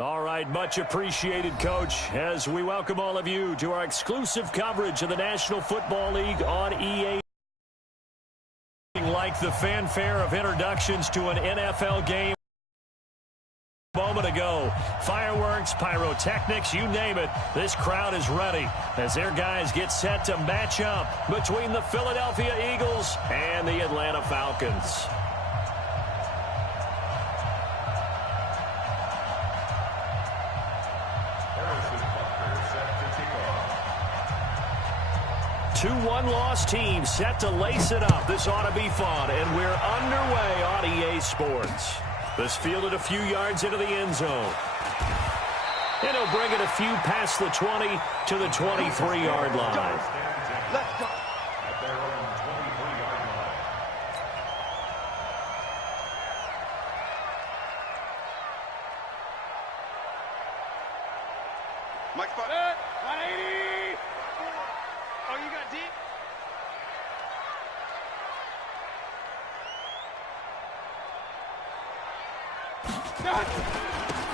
All right, much appreciated, Coach, as we welcome all of you to our exclusive coverage of the National Football League on EA. Like the fanfare of introductions to an NFL game a moment ago. Fireworks, pyrotechnics, you name it. This crowd is ready as their guys get set to match up between the Philadelphia Eagles and the Atlanta Falcons. Two one-loss teams set to lace it up. This ought to be fun, and we're underway on EA Sports. This fielded a few yards into the end zone. And he'll bring it a few past the 20 to the 23-yard line. Let's go. Mike spot. 180. Oh, you got deep?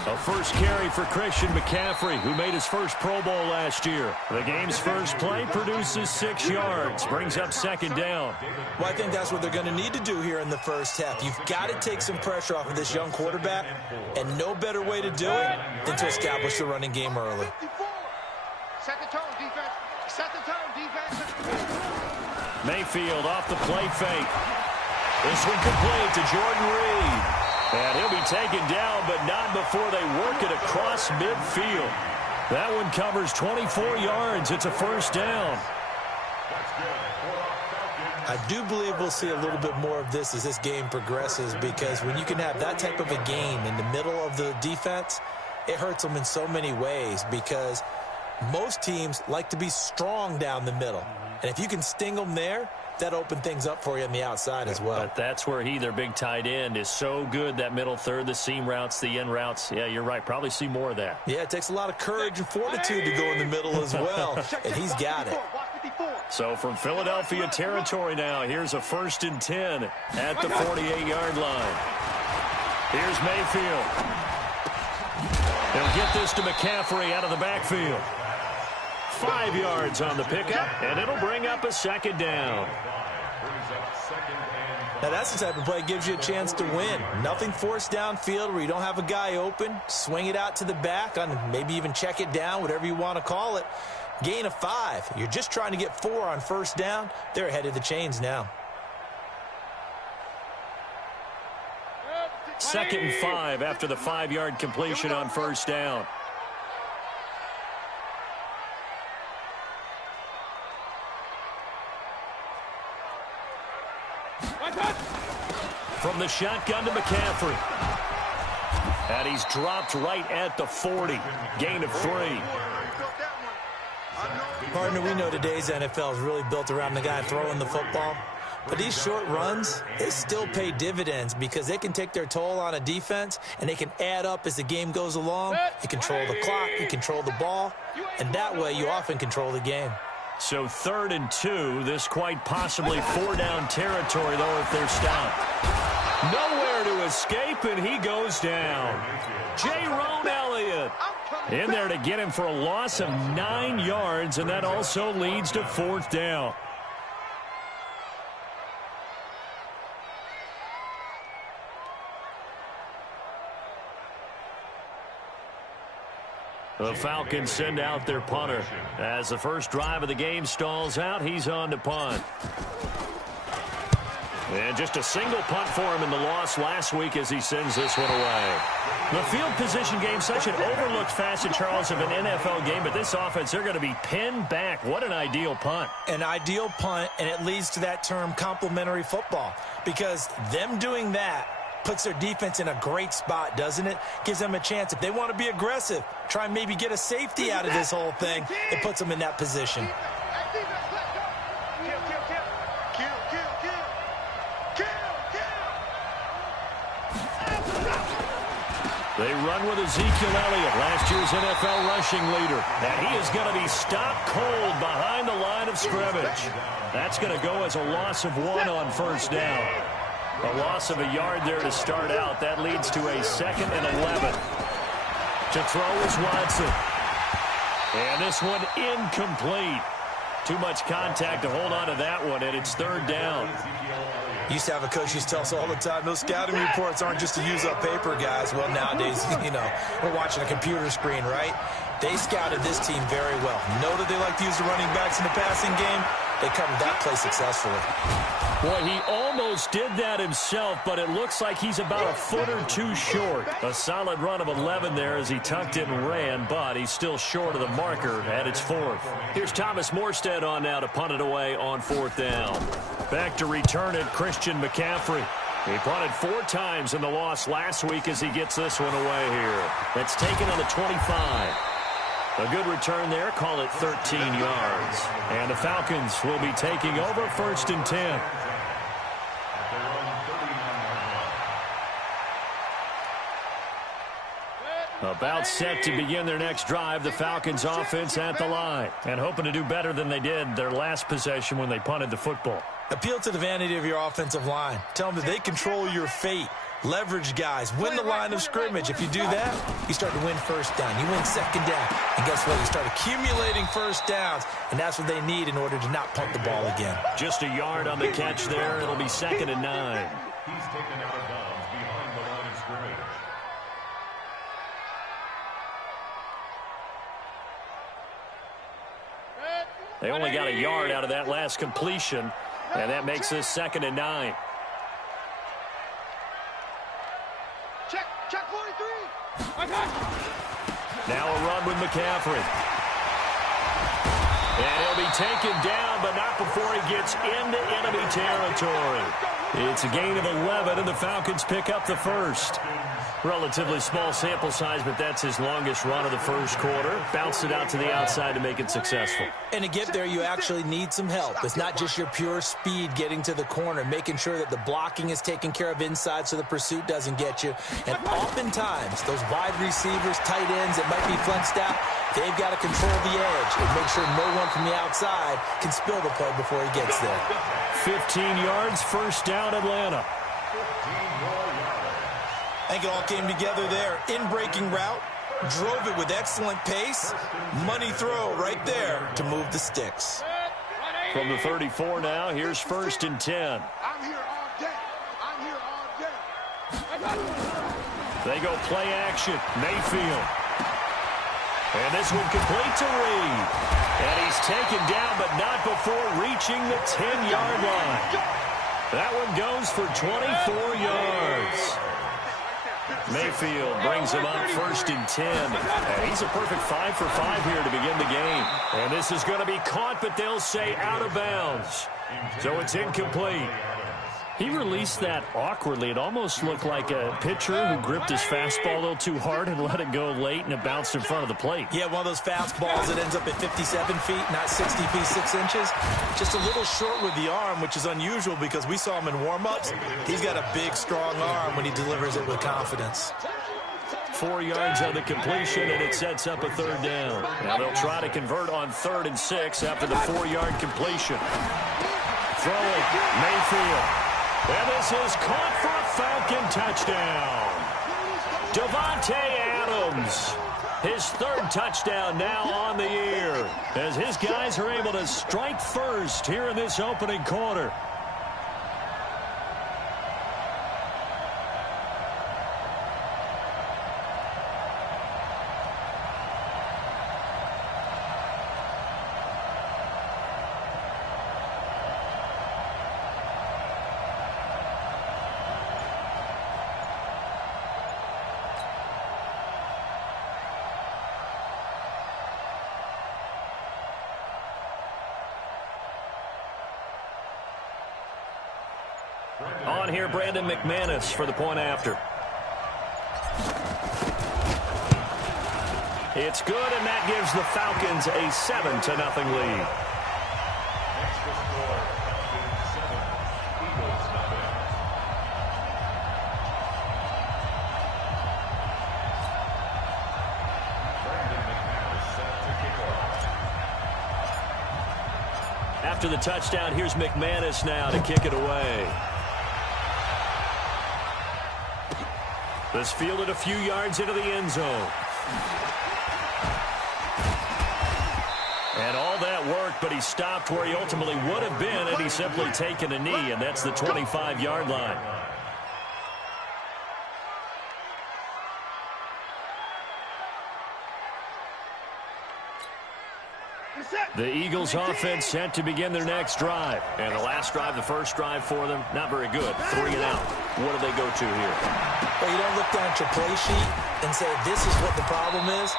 A first carry for Christian McCaffrey, who made his first Pro Bowl last year. The game's first play produces 6 yards, brings up second down. Well, I think that's what they're going to need to do here in the first half. You've got to take some pressure off of this young quarterback, and no better way to do it than to establish the running game early. Set the tone, defense. Set the tone, defense. Mayfield off the play fake. This one complete to Jordan Reed. And he'll be taken down, but not before they work it across midfield. That one covers 24 yards. It's a first down. I do believe we'll see a little bit more of this as this game progresses, because when you can have that type of a game in the middle of the defense, it hurts them in so many ways, because most teams like to be strong down the middle. And if you can sting them there, that opened things up for you on the outside as well. But that's where their big tight end, is so good, that middle third, the seam routes, the in routes. Yeah, you're right. Probably see more of that. Yeah, it takes a lot of courage and fortitude to go in the middle as well, and he's got it. So from Philadelphia territory now, here's a 1st and 10 at the 48-yard line. Here's Mayfield. They'll get this to McCaffrey out of the backfield. 5 yards on the pickup, and it'll bring up a second down. Now that's the type of play that gives you a chance to win. Nothing forced downfield where you don't have a guy open. Swing it out to the back, on maybe even check it down, whatever you want to call it. Gain of 5. You're just trying to get 4 on first down. They're ahead of the chains now. 2nd and 5 after the 5-yard completion on first down. From the shotgun to McCaffrey. And he's dropped right at the 40. Gain of 3. Partner, we know today's NFL is really built around the guy throwing the football. But these short runs, they still pay dividends, because they can take their toll on a defense, and they can add up as the game goes along. You control the clock, you control the ball, and that way you often control the game. So 3rd and 2, this quite possibly 4-down territory, though, if they're stopped. Nowhere to escape, and he goes down. J-Rone Elliott in there to get him for a loss of 9 yards, and that also leads to 4th down. The Falcons send out their punter. As the first drive of the game stalls out, he's on to punt. And just a single punt for him in the loss last week as he sends this one away. The field position game, such an overlooked facet, Charles, of an NFL game, but this offense, they're going to be pinned back. What an ideal punt. An ideal punt, and it leads to that term complementary football, because them doing that puts their defense in a great spot, doesn't it? Gives them a chance. If they want to be aggressive, try and maybe get a safety out of this whole thing, it puts them in that position. They run with Ezekiel Elliott, last year's NFL rushing leader. And he is going to be stopped cold behind the line of scrimmage. That's going to go as a loss of 1 on first down. A loss of a yard there to start out. That leads to a 2nd and 11. To throw is Watson. And this one incomplete. Too much contact to hold on to that one, and it's third down. Used to have a coach who used to tell us all the time, those scouting reports aren't just to use up paper, guys. Well, nowadays, we're watching a computer screen, right? They scouted this team very well. Know that they like to use the running backs in the passing game. They covered that play successfully. Boy, he almost did that himself, but it looks like he's about a foot or two short. A solid run of 11 there as he tucked it and ran, but he's still short of the marker at its fourth. Here's Thomas Morstead on now to punt it away on fourth down. Back to return it, Christian McCaffrey. He punted 4 times in the loss last week as he gets this one away here. That's taken on the 25. A good return there. Call it 13 yards. And the Falcons will be taking over first and 10. About set to begin their next drive, the Falcons offense at the line. And hoping to do better than they did their last possession when they punted the football. Appeal to the vanity of your offensive line. Tell them that they control your fate. Leverage guys. Win the line of scrimmage. If you do that, you start to win first down. You win second down. And guess what? You start accumulating first downs. And that's what they need in order to not punt the ball again. Just a yard on the catch there. It'll be second and 9. He's taken out of bounds behind the line of scrimmage. They only got a yard out of that last completion. And that makes this second and 9. Check 43. Now a run with McCaffrey. And he'll be taken down, but not before he gets into enemy territory. It's a gain of 11, and the Falcons pick up the first. Relatively small sample size, but that's his longest run of the first quarter. Bounced it out to the outside to make it successful. And to get there, you actually need some help. It's not just your pure speed getting to the corner, making sure that the blocking is taken care of inside so the pursuit doesn't get you. And oftentimes, those wide receivers, tight ends that might be flexed out, they've got to control the edge and make sure no one from the outside can spill the play before he gets there. 15 yards, first down, Atlanta. I think it all came together there. In-breaking route, drove it with excellent pace. Money throw right there to move the sticks. From the 34 now, here's first and 10. I'm here all day. I'm here all day. They go play action. Mayfield. And this one complete to Reed. And he's taken down, but not before reaching the 10-yard line. That one goes for 24 yards. Mayfield brings him up first and 10. And he's a perfect 5 for 5 here to begin the game. And this is going to be caught, but they'll say out of bounds. So it's incomplete. He released that awkwardly. It almost looked like a pitcher who gripped his fastball a little too hard and let it go late, and it bounced in front of the plate. Yeah, one of those fastballs that ends up at 57 feet, not 60 feet, 6 inches. Just a little short with the arm, which is unusual because we saw him in warm-ups. He's got a big, strong arm when he delivers it with confidence. 4 yards on the completion, and it sets up a third down. Now they'll try to convert on 3rd and 6 after the 4-yard completion. Throwing, Mayfield. And this is caught for a Falcon touchdown. Devontae Adams, his 3rd touchdown now on the year, as his guys are able to strike first here in this opening quarter. On here, Brandon McManus for the point after. It's good, and that gives the Falcons a 7-0 lead. After the touchdown, here's McManus now to kick it away. This fielded a few yards into the end zone. And all that work, but he stopped where he ultimately would have been had he simply taken a knee, and that's the 25-yard line. The Eagles offense set to begin their next drive. And the last drive, the first drive for them, not very good. 3 and out. What do they go to here? Well, you don't look down at your play sheet and say, this is what the problem is.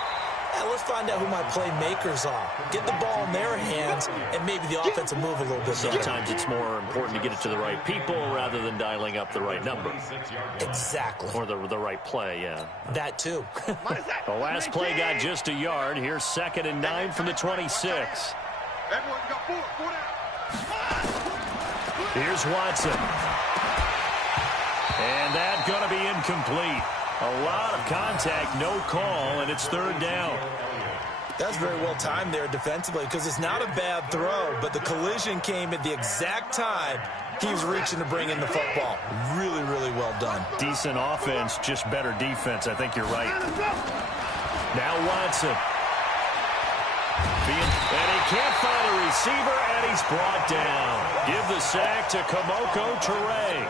Let's find out who my playmakers are. Get the ball in their hands, and maybe the offense will move a little bit better. Sometimes it's more important to get it to the right people rather than dialing up the right number. Exactly. Or the right play, yeah. That too. The last play got just a yard. Here's 2nd and 9 from the 26. Everyone got 4 down. Here's Watson. And that's going to be incomplete. A lot of contact, no call, and it's 3rd down. That's very well timed there defensively because it's not a bad throw, but the collision came at the exact time he was reaching to bring in the football. Really, really well done. Decent offense, just better defense. I think you're right. Now Watson. And he can't find a receiver, and he's brought down. Give the sack to Kamoko Toure.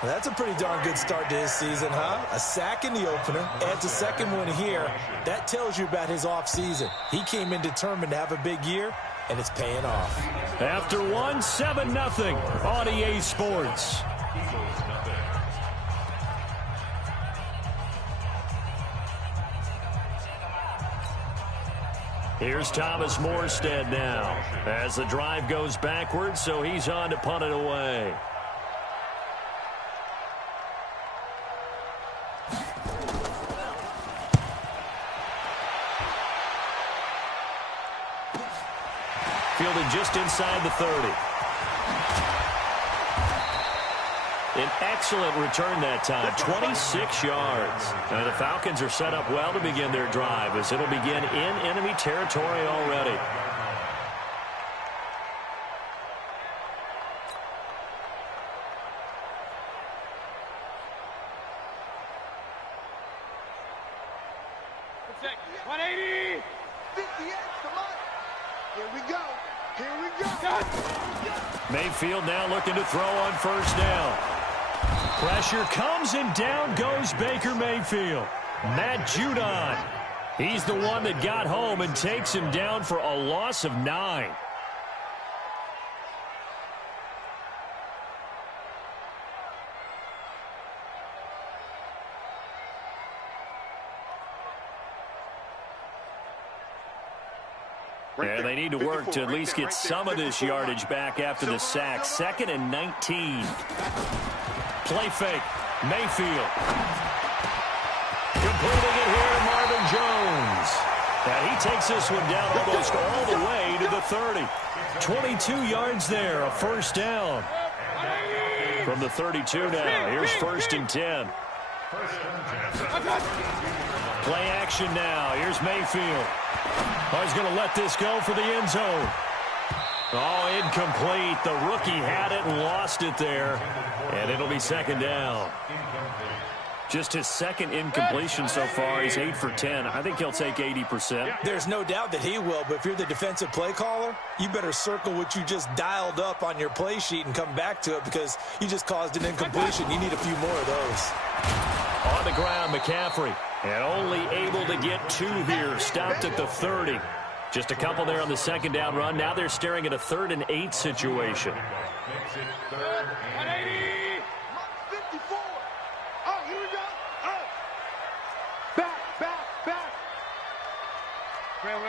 Well, that's a pretty darn good start to his season, huh? A sack in the opener, adds a second one here. That tells you about his offseason. He came in determined to have a big year, and it's paying off. After 1, 7-0 on EA Sports. Here's Thomas Morstead now as the drive goes backwards, so he's on to punt it away. Fielded just inside the 30. An excellent return that time, 26 yards. Now the Falcons are set up well to begin their drive as it'll begin in enemy territory already. Mayfield now looking to throw on 1st down. Pressure comes and down goes Baker Mayfield. Matt Judon. He's the one that got home and takes him down for a loss of 9. Yeah, they need to work to at least get some of this yardage back after the sack. 2nd and 19. Play fake. Mayfield. Completing it here to Marvin Jones. And he takes this one down almost all the way to the 30. 22 yards there, a 1st down. From the 32 now. Here's 1st and 10. Play action now. Here's Mayfield. Oh, he's going to let this go for the end zone. Oh, incomplete. The rookie had it and lost it there. And it'll be 2nd down. Just his 2nd incompletion so far. He's 8 for 10. I think he'll take 80%. There's no doubt that he will, but if you're the defensive play caller, you better circle what you just dialed up on your play sheet and come back to it because you just caused an incompletion. You need a few more of those. On the ground, McCaffrey. And only able to get 2 here. Stopped at the 30. Just a couple there on the 2nd down run. Now they're staring at a 3rd and 8 situation. 180. 54. Oh, here we go. Oh. Back. Real.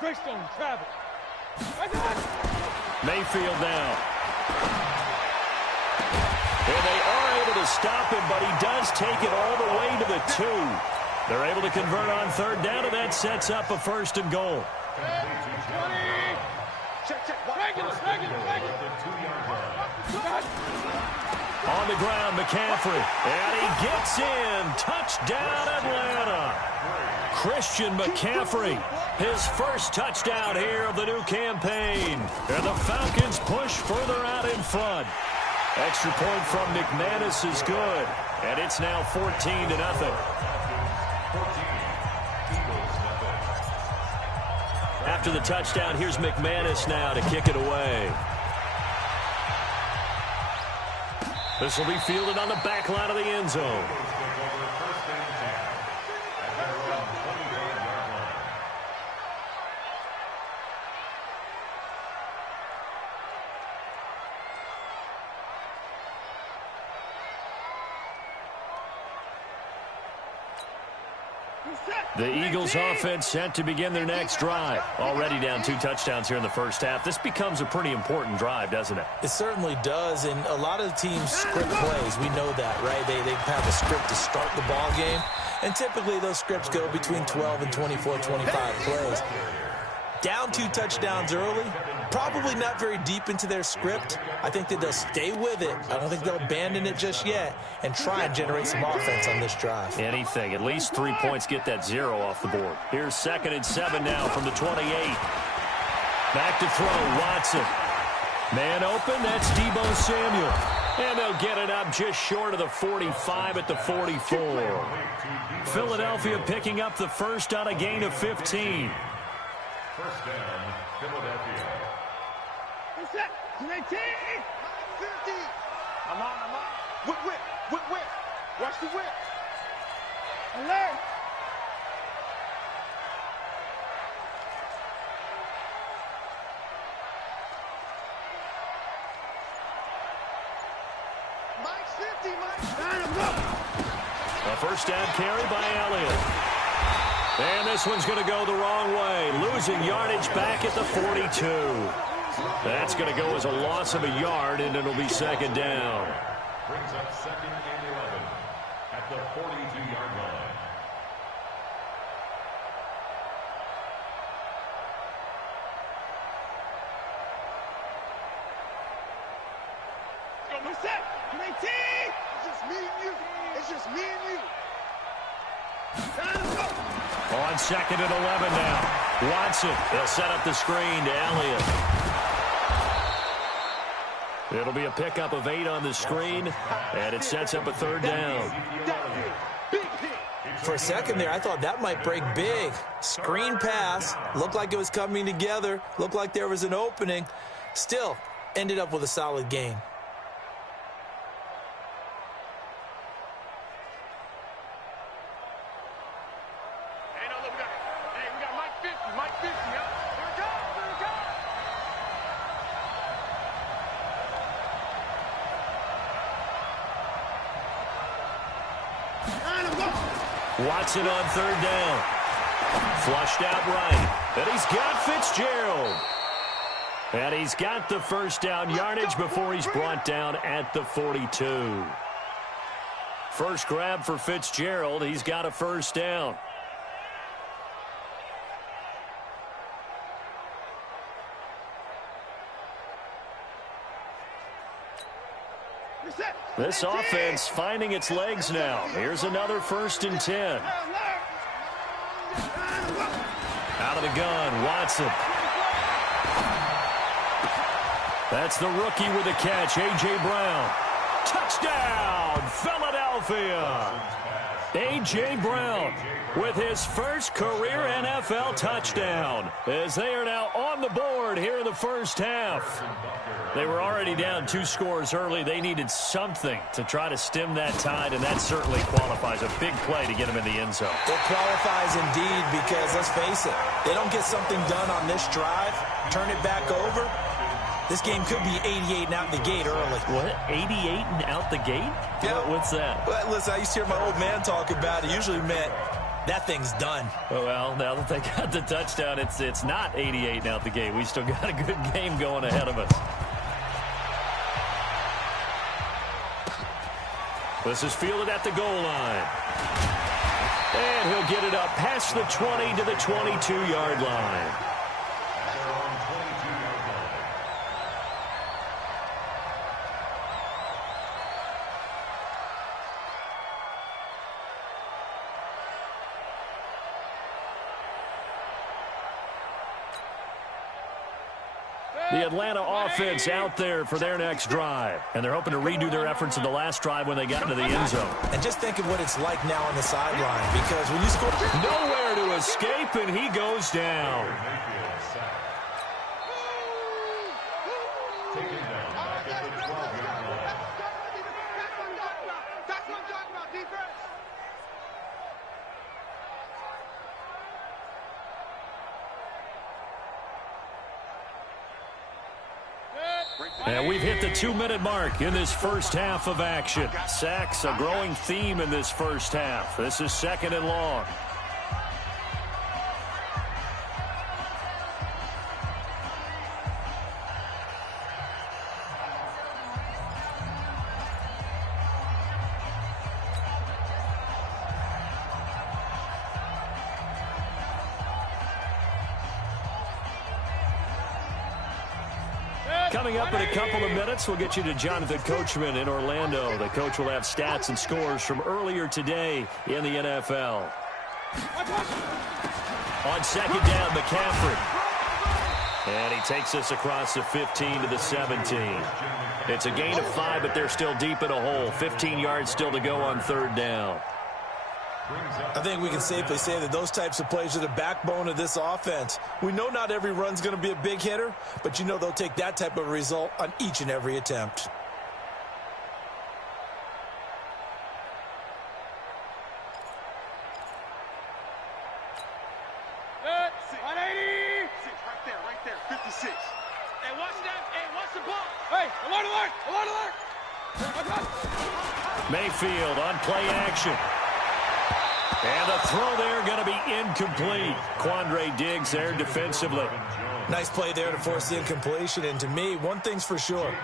Greystone, travel. Mayfield now. And they are able to stop him, but he does take it all the way to the 2. They're able to convert on 3rd down, and that sets up a 1st and goal. On the ground, McCaffrey. And he gets in. Touchdown, Atlanta. Christian McCaffrey. His 1st touchdown here of the new campaign. And the Falcons push further out in front. Extra point from McManus is good. And it's now 14-0. After the touchdown, here's McManus now to kick it away. This will be fielded on the back line of the end zone. The Eagles offense set to begin their next drive. Already down 2 touchdowns here in the first half. This becomes a pretty important drive, doesn't it? It certainly does, and a lot of the teams script plays. We know that, right? They have a script to start the ball game, and typically those scripts go between 12 and 24, 25 plays. Down 2 touchdowns early, probably not very deep into their script. I think that they'll stay with it. I don't think they'll abandon it just yet and try and generate some offense on this drive. Anything. At least 3 points, get that 0 off the board. Here's 2nd and 7 now from the 28. Back to throw, Watson. Man open, that's Deebo Samuel. And they'll get it up just short of the 45 at the 44. Philadelphia picking up the first on a gain of 15. First down, Philadelphia. What's that? 19. 50. I'm on. Whip. Watch the whip. Alert. Mike's 50, Mike. Line him up. A first down carry by Elliott. And this one's going to go the wrong way. Losing yardage back at the 42. That's going to go as a loss of a yard, and it'll be 2nd down. Brings up 2nd and 11 at the 42-yard line. What's that? 19. It's just me and you. It's just me and you. Time to go. On 2nd and 11 now. Watson, they'll set up the screen to Elliott. It'll be a pickup of 8 on the screen, and it sets up a 3rd down. For a second there, I thought that might break big. Screen pass, looked like it was coming together, looked like there was an opening. Still, ended up with a solid gain. Watson on 3rd down. Flushed out right. And he's got Fitzgerald. And he's got the first down yardage before he's brought down at the 42. First grab for Fitzgerald. He's got a first down. This offense finding its legs now. Here's another 1st and 10. Out of the gun, Watson. That's the rookie with the catch, A.J. Brown. Touchdown, Philadelphia. A.J. Brown with his first career NFL touchdown as they are now on the board here in the first half. They were already down 2 scores early. They needed something to try to stem that tide, and that certainly qualifies. A big play to get them in the end zone. It qualifies indeed because, let's face it, they don't get something done on this drive, turn it back over, this game could be 88 and out the gate early. What? 88 and out the gate? Yeah. What's that? Well, listen, I used to hear my old man talk about it. Usually meant that thing's done. Oh, well, now that they got the touchdown, it's not 88 and out the gate. We still got a good game going ahead of us. This is fielded at the goal line. And he'll get it up past the 20 to the 22-yard line. The Atlanta offense out there for their next drive. And they're hoping to redo their efforts in the last drive when they got into the end zone. And just think of what it's like now on the sideline, because when you score... Nowhere to escape, and he goes down. Taken down back at the 12-yard line. That's what I'm talking about, defense. And we've hit the 2-minute mark in this first half of action. Sacks, a growing theme in this first half. This is 2nd and long. Coming up in a couple of minutes, we'll get you to Jonathan Coachman in Orlando. The coach will have stats and scores from earlier today in the NFL. On 2nd down, McCaffrey. And he takes us across the 15 to the 17. It's a gain of 5, but they're still deep in a hole. 15 yards still to go on 3rd down. I think we can safely say that those types of plays are the backbone of this offense. We know not every run's going to be a big hitter, but you know they'll take that type of result on each and every attempt. Right there, 56. Hey, watch that. Hey, watch the ball. Hey, alert. Mayfield on play action. And the throw there going to be incomplete. Quandre Diggs there defensively. Nice play there to force the incompletion. And to me, one thing's for sure.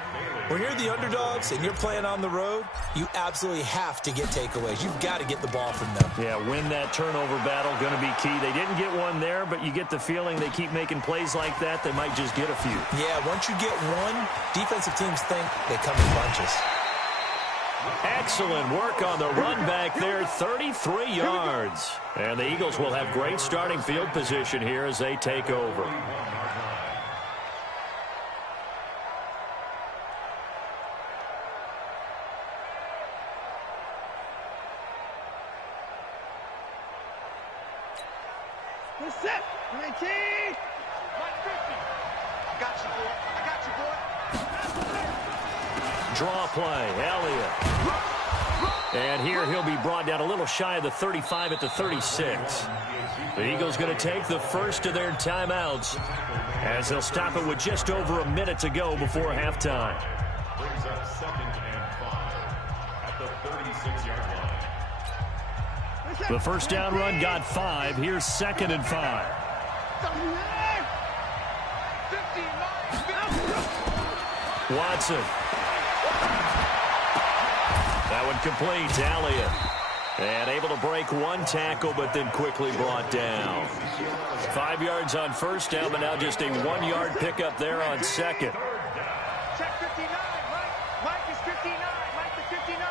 When you're the underdogs and you're playing on the road, you absolutely have to get takeaways. You've got to get the ball from them. Yeah, win that turnover battle, going to be key. They didn't get one there, but you get the feeling they keep making plays like that, they might just get a few. Yeah, once you get one, defensive teams think they come in bunches. Excellent work on the run back there, 33 yards. And the Eagles will have great starting field position here as they take over. Set. 19. 150. I got you, boy. Draw play, Elliott. And here he'll be brought down a little shy of the 35 at the 36. The Eagles going to take the first of their timeouts as they'll stop it with just over a minute to go before halftime. Brings up 2nd and 5 at the 36-yard line. The first down run got 5. Here's 2nd and 5. Watson. That one complete to Elliott. And able to break one tackle, but then quickly brought down. 5 yards on first down, but now just a 1-yard pickup there on 2nd. Check 59, Mike is 59, Mike is 59.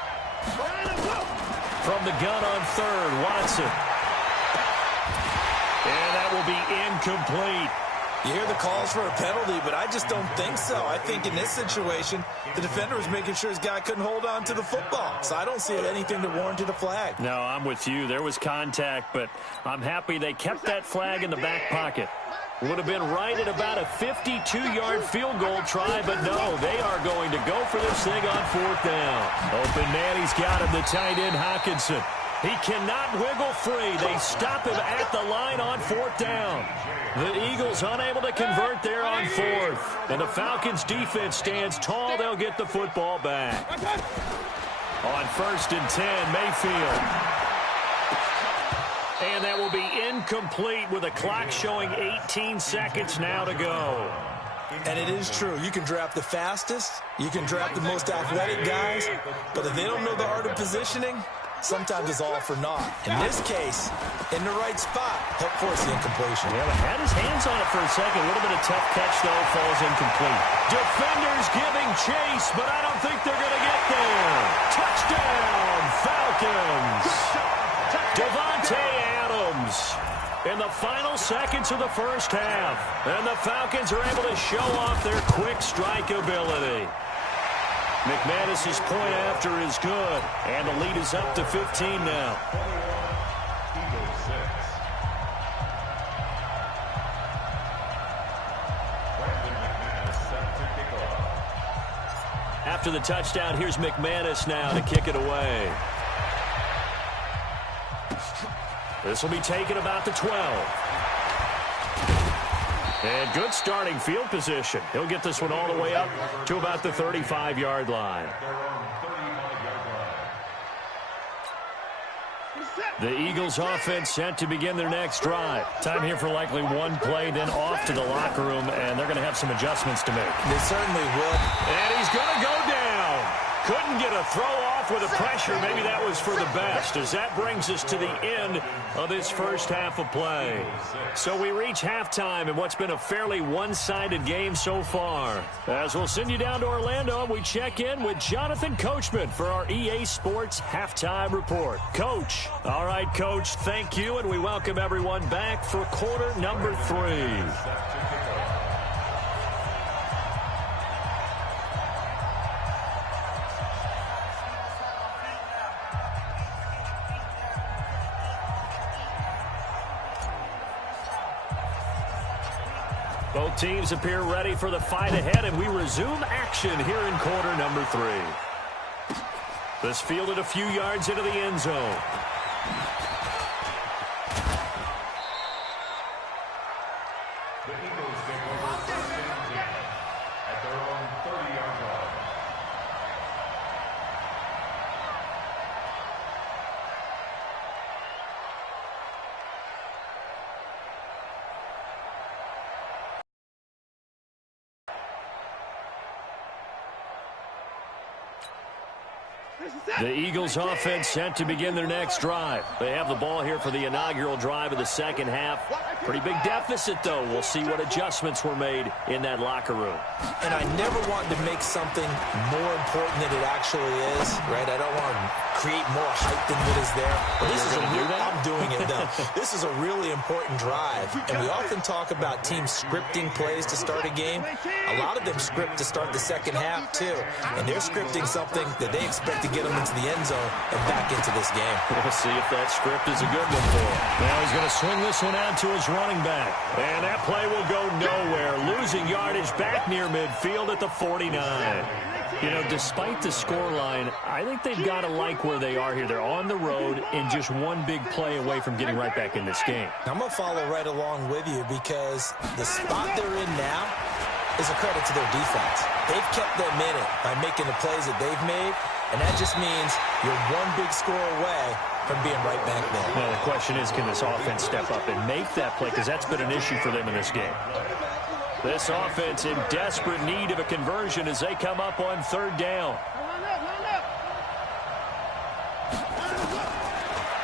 From the gun on 3rd, Watson. And that will be incomplete. You hear the calls for a penalty, but I just don't think so. I think in this situation, the defender was making sure his guy couldn't hold on to the football. So I don't see anything that warranted a flag. No, I'm with you. There was contact, but I'm happy they kept that flag in the back pocket. Would have been right at about a 52-yard field goal try, but no, they are going to go for this thing on 4th down. Open man, he's got him, the tight end, Hockenson. He cannot wiggle free. They stop him at the line on 4th down. The Eagles unable to convert there on 4th. And the Falcons defense stands tall. They'll get the football back. On 1st and 10, Mayfield. And that will be incomplete with a clock showing 18 seconds now to go. And it is true. You can draft the fastest. You can draft the most athletic guys. But if they don't know the art of positioning, sometimes it's all for naught. In this case, in the right spot, help force the incompletion. Yeah, but had his hands on it for a second. A little bit of tough catch, though, falls incomplete. Defenders giving chase, but I don't think they're going to get there. Touchdown, Falcons. Devontae Adams. in the final seconds of the first half. And the Falcons are able to show off their quick strike ability. McManus's point after is good, and the lead is up to 15 now. After the touchdown, here's McManus now to kick it away. This will be taken about the 12. And good starting field position. He'll get this one all the way up to about the 35-yard line. The Eagles offense set to begin their next drive. Time here for likely one play, then off to the locker room, and they're going to have some adjustments to make. They certainly will. And he's going to go down. Couldn't get a throw off with the pressure. Maybe that was for the best, as that brings us to the end of this first half of play. So we reach halftime in what's been a fairly one-sided game so far. As we'll send you down to Orlando, we check in with Jonathan Coachman for our EA Sports Halftime Report. Coach. All right, Coach, thank you, and we welcome everyone back for quarter number 3. Both teams appear ready for the fight ahead, and we resume action here in quarter number 3. This fielded a few yards into the end zone. The Eagles take over first and 10 at their own 30-yard line. The Eagles offense set to begin their next drive. They have the ball here for the inaugural drive of the second half. Pretty big deficit, though. We'll see what adjustments were made in that locker room. And I never want to make something more important than it actually is, right? I don't want to create more hype than what is there. But this is I'm doing it, though. This is a really important drive. And we often talk about teams scripting plays to start a game. A lot of them script to start the second half, too. And they're scripting something that they expect to get them into the end zone and back into this game. We'll see if that script is a good one for him. Now he's going to swing this one out to his running back. And that play will go nowhere. Losing yardage back near midfield at the 49. You know, despite the scoreline, I think they've got to like where they are here. They're on the road and just one big play away from getting right back in this game. I'm going to follow right along with you because the spot they're in now is a credit to their defense. They've kept them in it by making the plays that they've made, and that just means you're one big score away from being right back there. Well, the question is, can this offense step up and make that play? Because that's been an issue for them in this game. This offense in desperate need of a conversion as they come up on third down.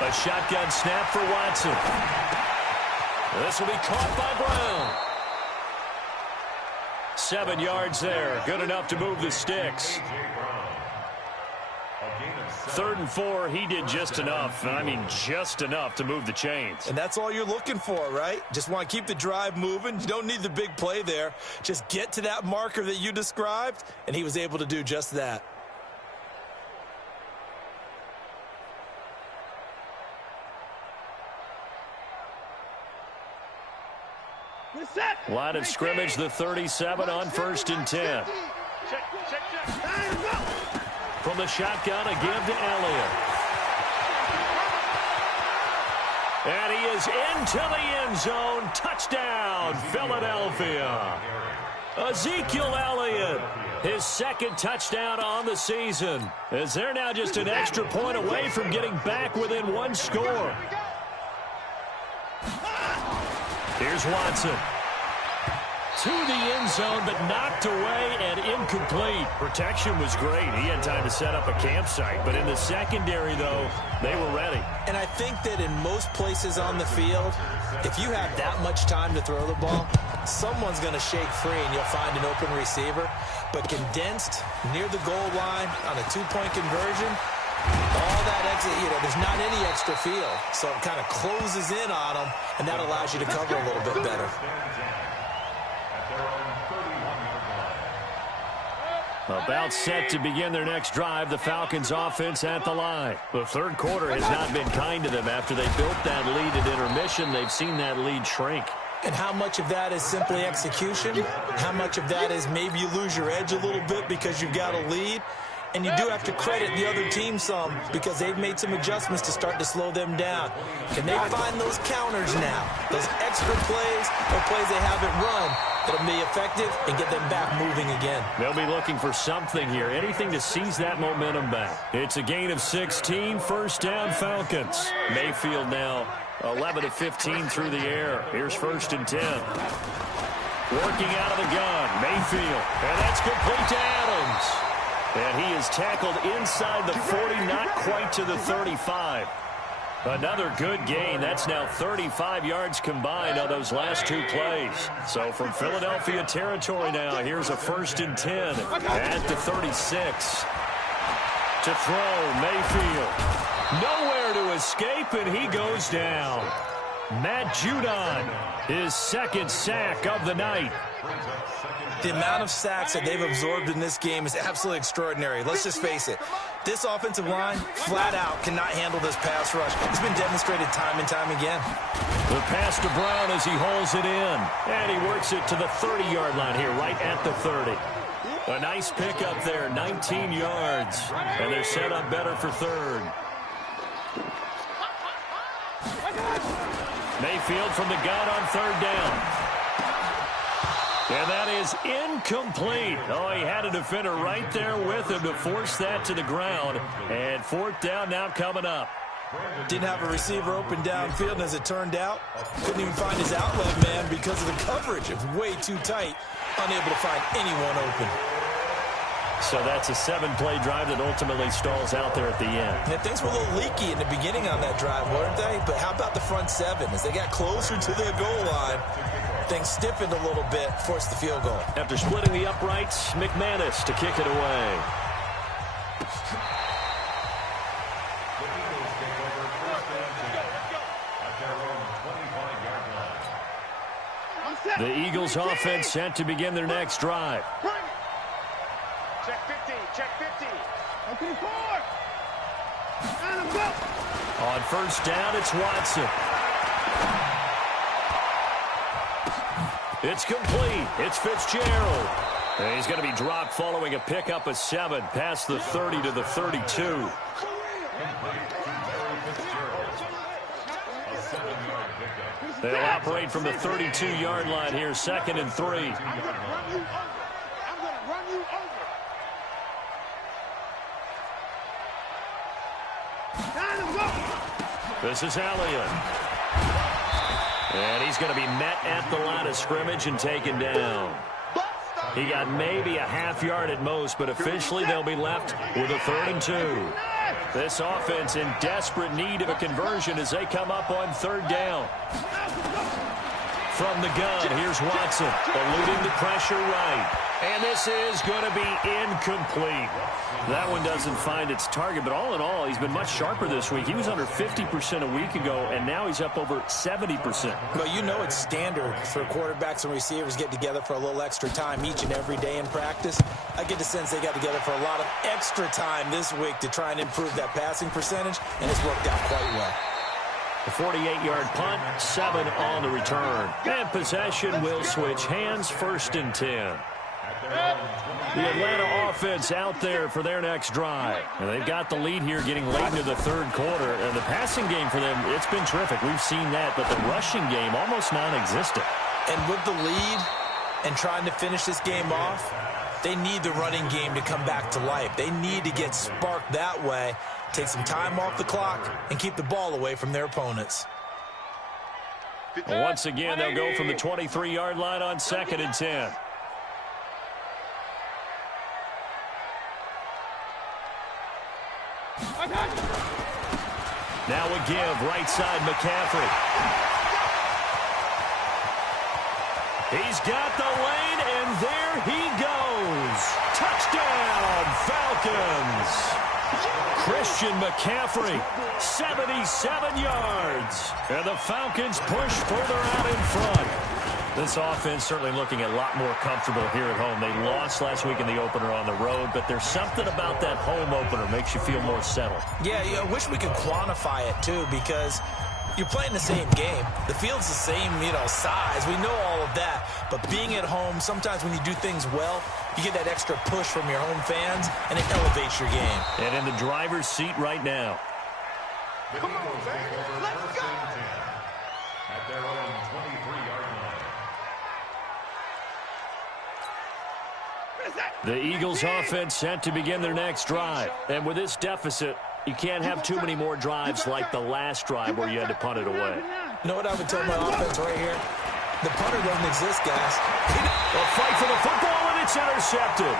A shotgun snap for Watson. This will be caught by Brown. 7 yards there. Good enough to move the sticks. 3rd and 4, he did just enough. I mean, just enough to move the chains. And that's all you're looking for, right? Just want to keep the drive moving. You don't need the big play there. Just get to that marker that you described, and he was able to do just that. Line of scrimmage, the 37 on 1st and 10. From the shotgun, a give to Elliott. And he is into the end zone. Touchdown, Philadelphia. Ezekiel Elliott, his 2nd touchdown on the season, as they're now just an extra point away from getting back within 1 score. Here's Watson. To the end zone, but knocked away and incomplete. Protection was great. He had time to set up a campsite. But in the secondary, though, they were ready. And I think that in most places on the field, if you have that much time to throw the ball, someone's going to shake free and you'll find an open receiver. But condensed near the goal line on a 2-point conversion, All that exit, there's not any extra field. So it kind of closes in on them, and that allows you to cover a little bit better. About set to begin their next drive, the Falcons offense at the line. The third quarter has not been kind to them. After they built that lead at intermission, they've seen that lead shrink. And how much of that is simply execution? How much of that is maybe you lose your edge a little bit because you've got a lead? And you do have to credit the other team some because they've made some adjustments to start to slow them down. Can they find those counters now? Those extra plays or plays they haven't run that'll be effective and get them back moving again. They'll be looking for something here, anything to seize that momentum back. It's a gain of 16, first down Falcons. Mayfield now 11 of 15 through the air. Here's 1st and 10. Working out of the gun, Mayfield. And that's complete to Adams. And he is tackled inside the 40, not quite to the 35. Another good gain. That's now 35 yards combined on those last two plays. So from Philadelphia territory now, here's a 1st and 10 at the 36. To throw, Mayfield. Nowhere to escape, and he goes down. Matt Judon, his second sack of the night. The amount of sacks that they've absorbed in this game is absolutely extraordinary. Let's just face it. This offensive line, flat out, cannot handle this pass rush. It's been demonstrated time and time again. The pass to Brown as he hauls it in. And he works it to the 30-yard line here, right at the 30. A nice pickup there, 19 yards. And they're set up better for third. Mayfield from the gun on 3rd down. And that is incomplete. Oh, he had a defender right there with him to force that to the ground. And 4th down now coming up. Didn't have a receiver open downfield, and as it turned out, couldn't even find his outlet man because of the coverage. It was way too tight, unable to find anyone open. So that's a 7-play drive that ultimately stalls out there at the end. And things were a little leaky in the beginning on that drive, weren't they? But how about the front 7? As they got closer to the goal line, things stiffened a little bit, forced the field goal. After splitting the uprights, McManus to kick it away. The Eagles offense set to begin their next drive. Check 50, check 50. Open the board. And go. On 1st down, it's Watson. It's complete. It's Fitzgerald. And he's going to be dropped following a pickup of 7 past the 30 to the 32. They'll operate from the 32-yard line here, 2nd and 3. I'm going to run you over. This is Elliott. And he's going to be met at the line of scrimmage and taken down. He got maybe a half yard at most, but officially they'll be left with a 3rd and 2. This offense in desperate need of a conversion as they come up on 3rd down. From the gun, here's Watson, eluding the pressure right. And this is going to be incomplete. That one doesn't find its target, but all in all, he's been much sharper this week. He was under 50% a week ago, and now he's up over 70%. Well, you know it's standard for quarterbacks and receivers get together for a little extra time each and every day in practice. I get the sense they got together for a lot of extra time this week to try and improve that passing percentage, and it's worked out quite well. A 48-yard punt, 7 on the return. And possession will switch hands, 1st and 10. The Atlanta offense out there for their next drive. And they've got the lead here getting late into the 3rd quarter. And the passing game for them, it's been terrific. We've seen that, but the rushing game almost non-existent. And with the lead and trying to finish this game off, they need the running game to come back to life. They need to get sparked that way, take some time off the clock, and keep the ball away from their opponents. Once again, they'll go from the 23-yard line on 2nd and 10. Now a give, right side, McCaffrey. He's got the lane, and there he goes. Touchdown, Falcons. Christian McCaffrey, 77 yards. And the Falcons push further out in front. This offense certainly looking a lot more comfortable here at home. They lost last week in the opener on the road, but there's something about that home opener makes you feel more settled. Yeah, I wish we could quantify it, too, because you're playing the same game. The field's the same, size. We know all of that. But being at home, sometimes when you do things well, you get that extra push from your home fans, and it elevates your game. And in the driver's seat right now. Come on, baby. Let's go. At their own 23-yard line. The Eagles offense set to begin their next drive. And with this deficit, you can't have too many more drives like the last drive where you had to punt it away. You know what I would tell my offense right here? The punter doesn't exist, guys. A fight for the football, and it's intercepted.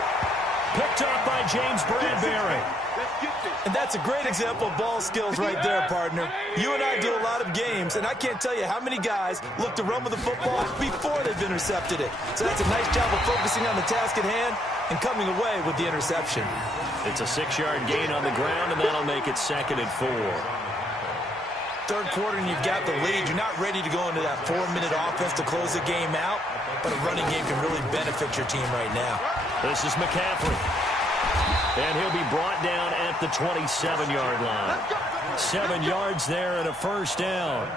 Picked up by James Bradbury. And that's a great example of ball skills right there, partner. You and I do a lot of games, and I can't tell you how many guys look to run with the football before they've intercepted it. So that's a nice job of focusing on the task at hand and coming away with the interception. It's a 6-yard gain on the ground, and that'll make it 2nd and 4. Third quarter, and you've got the lead. You're not ready to go into that 4-minute offense to close the game out, but a running game can really benefit your team right now. This is McCaffrey. And he'll be brought down at the 27-yard line. 7 yards there and a first down.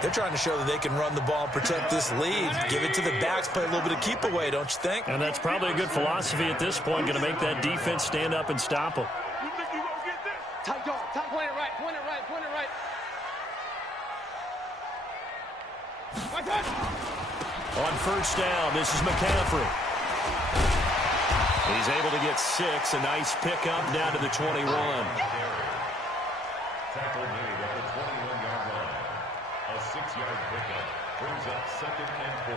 They're trying to show that they can run the ball and protect this lead. Give it to the backs, play a little bit of keep away, don't you think? And that's probably a good philosophy at this point, going to make that defense stand up and stop them. You think you gonna get this? Tight dog. Point it right. Point it right. Point it right. On first down, this is McCaffrey. He's able to get 6. A nice pickup down to the 21. Tackle made at the 21-yard line. A 6-yard pickup brings up 2nd and 4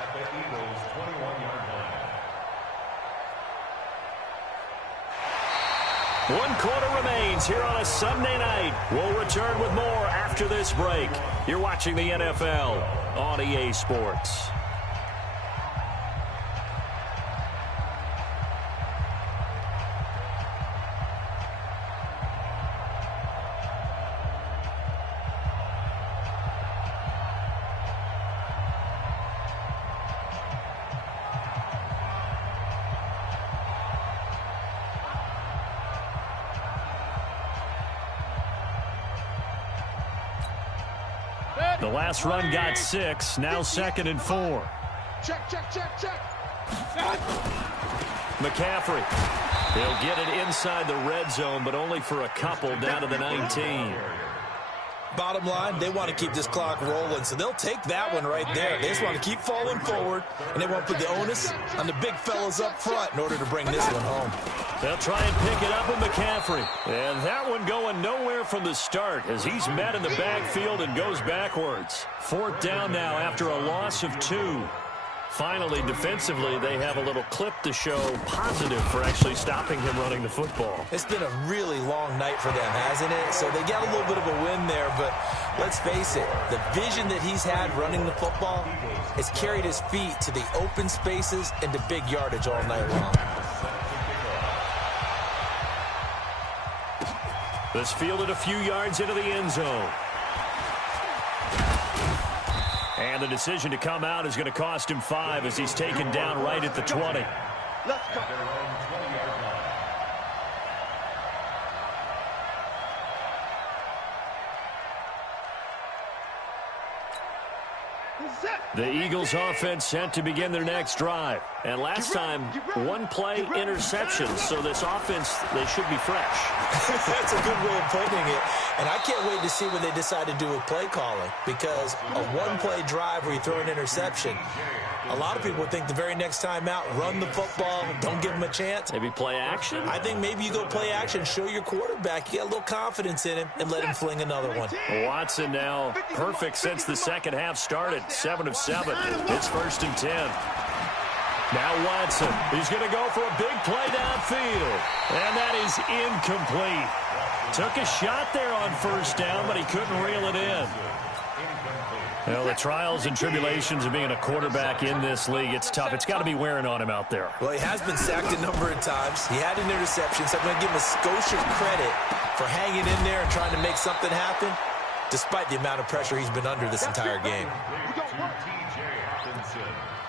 at the Eagles' 21-yard line. 1 quarter remains here on a Sunday night. We'll return with more after this break. You're watching the NFL on EA Sports. The last run got 6, now 2nd and 4. Check. McCaffrey. He'll get it inside the red zone, but only for a couple down to the 19. Bottom line, they want to keep this clock rolling, so they'll take that one right there. They just want to keep falling forward, and they want to put the onus on the big fellas up front in order to bring this one home. They'll try and pick it up with McCaffrey. And that one going nowhere from the start as he's met in the backfield and goes backwards. 4th down now after a loss of 2. Finally, defensively, they have a little clip to show positive for actually stopping him running the football. It's been a really long night for them, hasn't it? So they got a little bit of a win there, but let's face it, the vision that he's had running the football has carried his feet to the open spaces and to big yardage all night long. This fielded a few yards into the end zone. And the decision to come out is going to cost him 5 as he's taken down right at the 20. Let's go. The Eagles offense set to begin their next drive. And last time, 1-play interception. So this offense, they should be fresh. That's a good way of putting it. And I can't wait to see what they decide to do with play calling, because a 1-play drive where you throw an interception, a lot of people would think the very next time out, run the football, don't give them a chance. Maybe play action? I think maybe you go play action, show your quarterback, you got a little confidence in him, and let him fling another one. Watson now perfect since the second half started. 7 of 7. It's 1st and 10. Now Watson, he's going to go for a big play downfield. And that is incomplete. Took a shot there on 1st down, but he couldn't reel it in. Well, the trials and tribulations of being a quarterback in this league, it's tough. It's got to be wearing on him out there. Well, he has been sacked a number of times. He had an interception, so I'm going to give him a skosh of credit for hanging in there and trying to make something happen, despite the amount of pressure he's been under this entire game.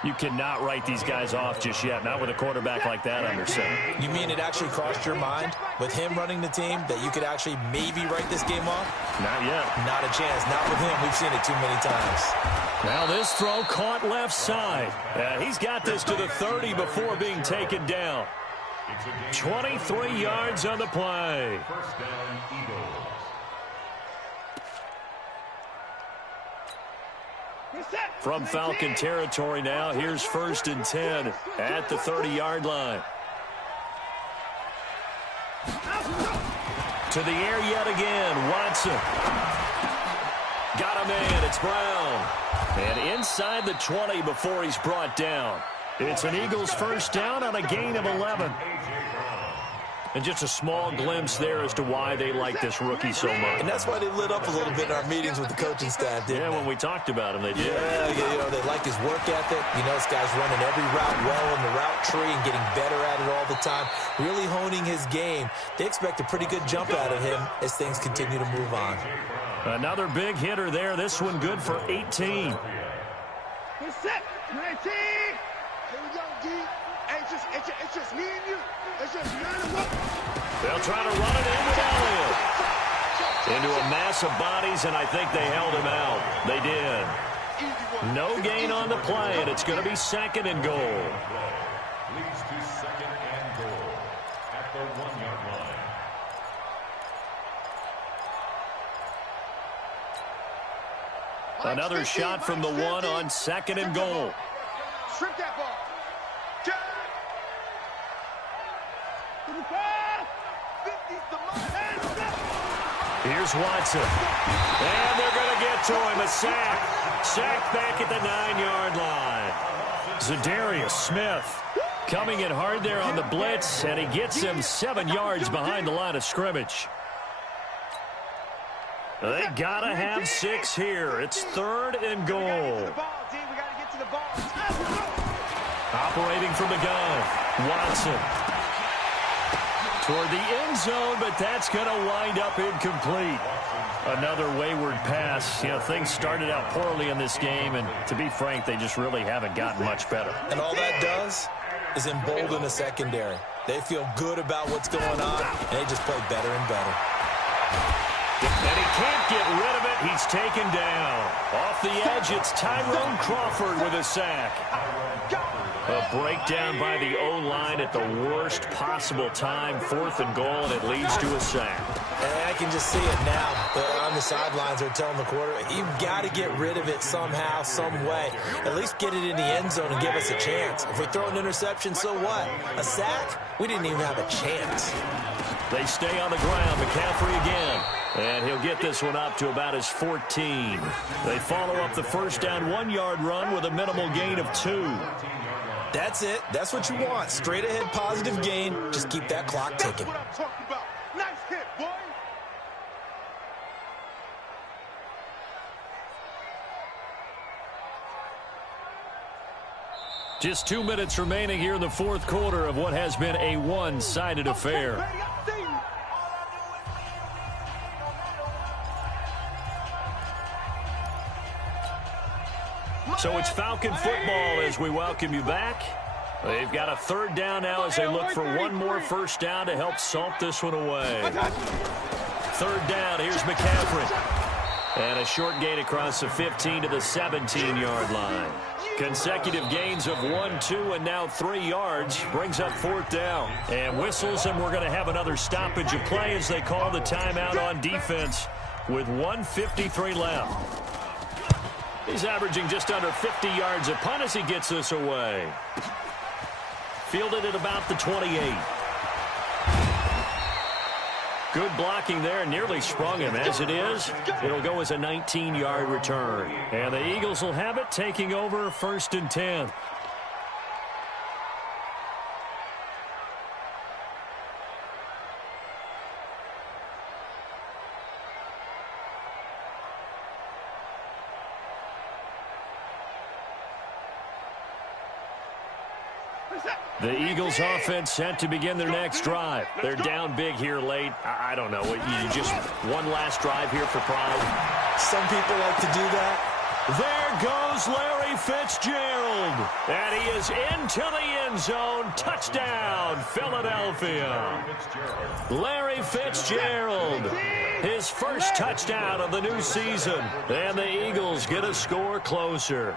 You cannot write these guys off just yet, not with a quarterback like that under center. You mean it actually crossed your mind with him running the team that you could actually maybe write this game off? Not yet. Not a chance. Not with him. We've seen it too many times. Now this throw caught left side. He's got this to the 30 before being taken down. 23 yards on the play. First down, Eagles. From Falcon territory now, here's 1st and 10 at the 30-yard line. To the air yet again, Watson. Got a man, it's Brown. And inside the 20 before he's brought down. It's an Eagles first down on a gain of 11. And just a small glimpse there as to why they like this rookie so much. And that's why they lit up a little bit in our meetings with the coaching staff, didn't they? When we talked about him, they did. Yeah, you know, they like his work ethic. You know, this guy's running every route well in the route tree and getting better at it all the time, really honing his game. They expect a pretty good jump out of him as things continue to move on. Another big hitter there. This one good for 18. Set. 19. Here we go, D. Hey, it's just me and you. It's just me and you. They'll try to run it in with Elliott. Into a mass of bodies, and I think they held him out. They did. No gain on the play, and it's going to be 2nd and goal. Leads to 2nd and goal at the 1-yard line. Another shot from the 1 on 2nd and goal. Strip that ball. Here's Watson. And they're going to get to him. A sack. Sacked back at the 9-yard line. Zadarius Smith coming in hard there on the blitz, and he gets him 7 yards behind the line of scrimmage. They got to have 6 here. It's 3rd and goal. Operating from the gun, Watson. Toward the end zone, but that's going to wind up incomplete. Another wayward pass. You know, things started out poorly in this game, and to be frank, they just really haven't gotten much better. And all that does is embolden the secondary. They feel good about what's going on, and they just play better and better. And he can't get rid of it. He's taken down. Off the edge, it's Tyrone Crawford with a sack. A breakdown by the O-line at the worst possible time. 4th and goal, and it leads to a sack. And I can just see it now. On the sidelines, they're telling the quarterback, you've got to get rid of it somehow, some way. At least get it in the end zone and give us a chance. If we throw an interception, so what? A sack? We didn't even have a chance. They stay on the ground. McCaffrey again. And he'll get this one up to about his 14. They follow up the first down 1-yard run with a minimal gain of 2. That's it. That's what you want. Straight ahead positive gain. Just keep that clock ticking. That's what I'm talking about. Nice hit, boy. Just 2 minutes remaining here in the 4th quarter of what has been a one-sided affair. So it's Falcon football as we welcome you back. They've got a 3rd down now as they look for one more first down to help salt this one away. 3rd down, here's McCaffrey. And a short gain across the 15 to the 17-yard line. Consecutive gains of 1, 2, and now 3 yards brings up 4th down. And whistles, and we're going to have another stoppage of play as they call the timeout on defense with 1:53 left. He's averaging just under 50 yards a punt as he gets this away. Fielded at about the 28. Good blocking there, nearly sprung him. As it is, it'll go as a 19-yard return. And the Eagles will have it, taking over 1st and 10. The Eagles offense set to begin their next drive. They're down big here late. I don't know. You just one last drive here for pride. Some people like to do that. There goes Larry Fitzgerald. And he is into the end zone. Touchdown, Philadelphia. Larry Fitzgerald. His first touchdown of the new season. And the Eagles get a score closer.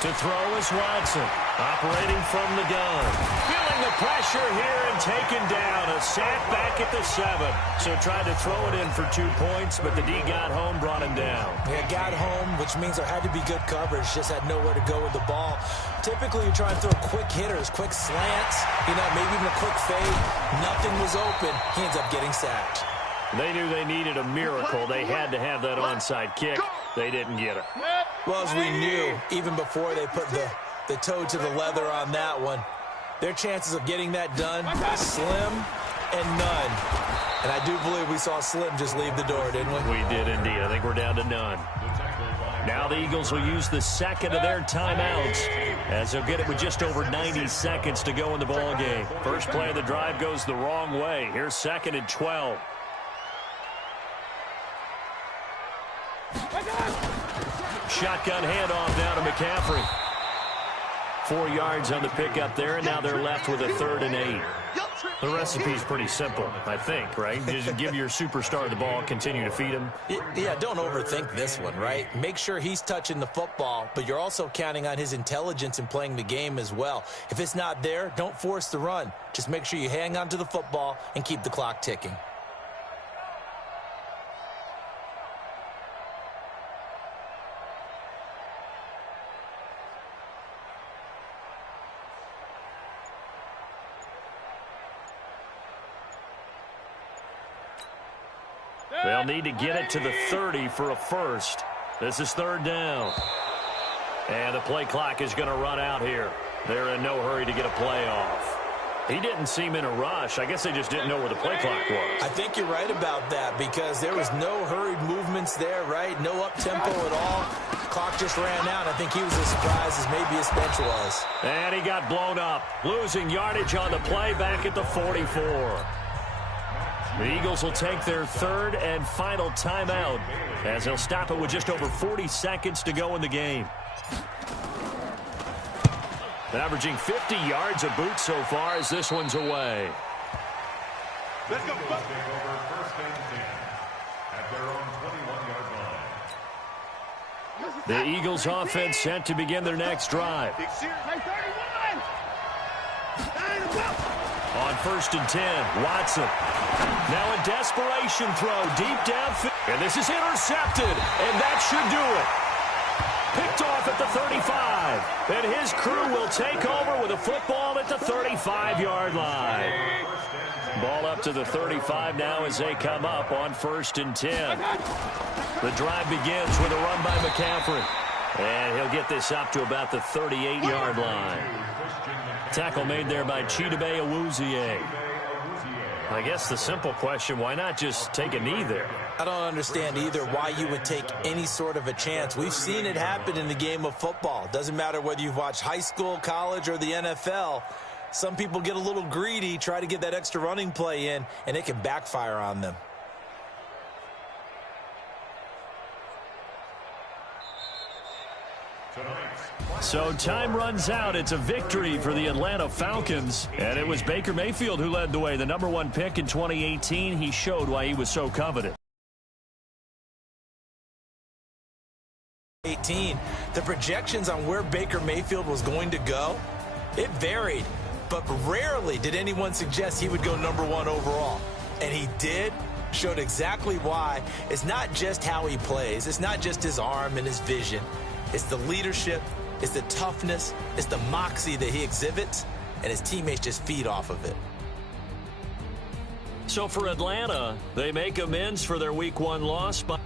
To throw is Watson, operating from the gun. Feeling the pressure here and taken down. A sack back at the 7. So tried to throw it in for 2 points, but the D got home, brought him down. Yeah, got home, which means there had to be good coverage. Just had nowhere to go with the ball. Typically, you're trying to throw quick hitters, quick slants, maybe even a quick fade. Nothing was open. He ends up getting sacked. They knew they needed a miracle. They had to have that onside kick. They didn't get it. Well, as we knew, even before they put the toe to the leather on that one, their chances of getting that done, slim and none. And I do believe we saw Slim just leave the door, didn't we? We did indeed. I think we're down to none. Now the Eagles will use the second of their timeouts as they'll get it with just over 90 seconds to go in the ball game. First play of the drive goes the wrong way. Here's 2nd and 12. Shotgun handoff now to McCaffrey. 4 yards on the pickup there, and now they're left with a 3rd and 8. The recipe's pretty simple, I think, right? Just give your superstar the ball, continue to feed him. Yeah, don't overthink this one, right? Make sure he's touching the football, but you're also counting on his intelligence in playing the game as well. If it's not there, don't force the run. Just make sure you hang on to the football and keep the clock ticking. They'll need to get it to the 30 for a first. This is 3rd down. And the play clock is going to run out here. They're in no hurry to get a play off. He didn't seem in a rush. I guess they just didn't know where the play clock was. I think you're right about that because there was no hurried movements there, right? No up-tempo at all. Clock just ran out. I think he was as surprised as maybe his bench was. And he got blown up, losing yardage on the play back at the 44. The Eagles will take their 3rd and final timeout as they'll stop it with just over 40 seconds to go in the game. Averaging 50 yards a boot so far as this one's away. Let's go. Take over 1st and 10 at their own 21-yard line. The Eagles offense set to begin their next drive. On 1st and 10, Watson. Now a desperation throw deep downfield. And this is intercepted. And that should do it. Picked off at the 35. And his crew will take over with a football at the 35-yard line. Ball up to the 35 now as they come up on 1st and 10. The drive begins with a run by McCaffrey. And he'll get this up to about the 38-yard line. Tackle made there by Chidobe Awuzie. I guess the simple question, why not just take a knee there? I don't understand either why you would take any sort of a chance. We've seen it happen in the game of football. Doesn't matter whether you've watched high school, college, or the NFL. Some people get a little greedy, try to get that extra running play in, and it can backfire on them. So time runs out. It's a victory for the Atlanta Falcons. And it was Baker Mayfield who led the way. The #1 pick in 2018. He showed why he was so coveted. 18, the projections on where Baker Mayfield was going to go, it varied. But rarely did anyone suggest he would go #1 overall. And he did. Showed exactly why. It's not just how he plays. It's not just his arm and his vision. It's the leadership. It's the toughness. It's the moxie that he exhibits. And his teammates just feed off of it. So for Atlanta, they make amends for their Week 1 loss by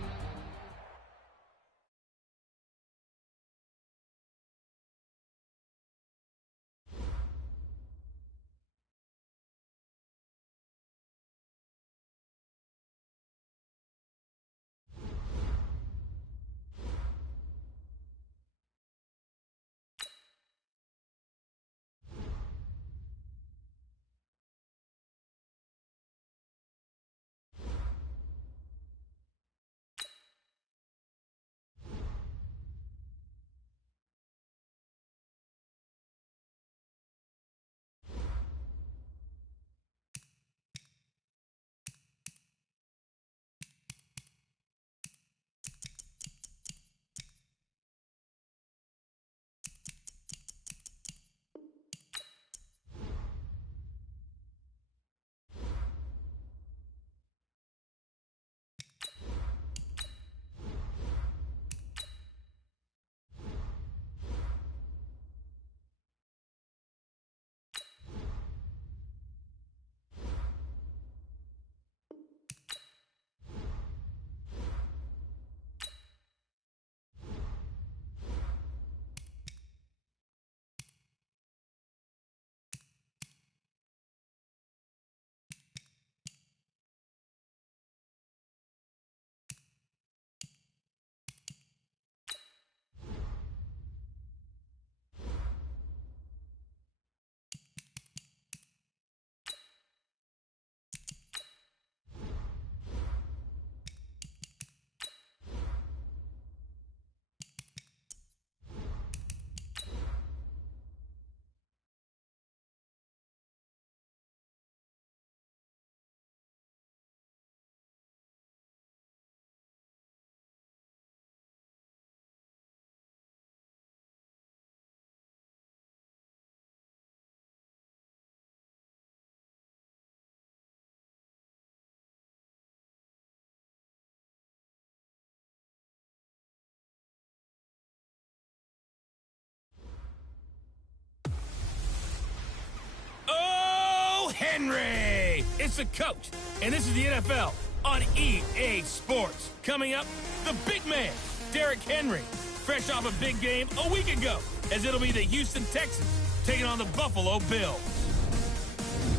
Henry. It's the coach, and this is the NFL on EA Sports. Coming up, the big man, Derrick Henry, fresh off a big game a week ago, as it'll be the Houston Texans taking on the Buffalo Bills.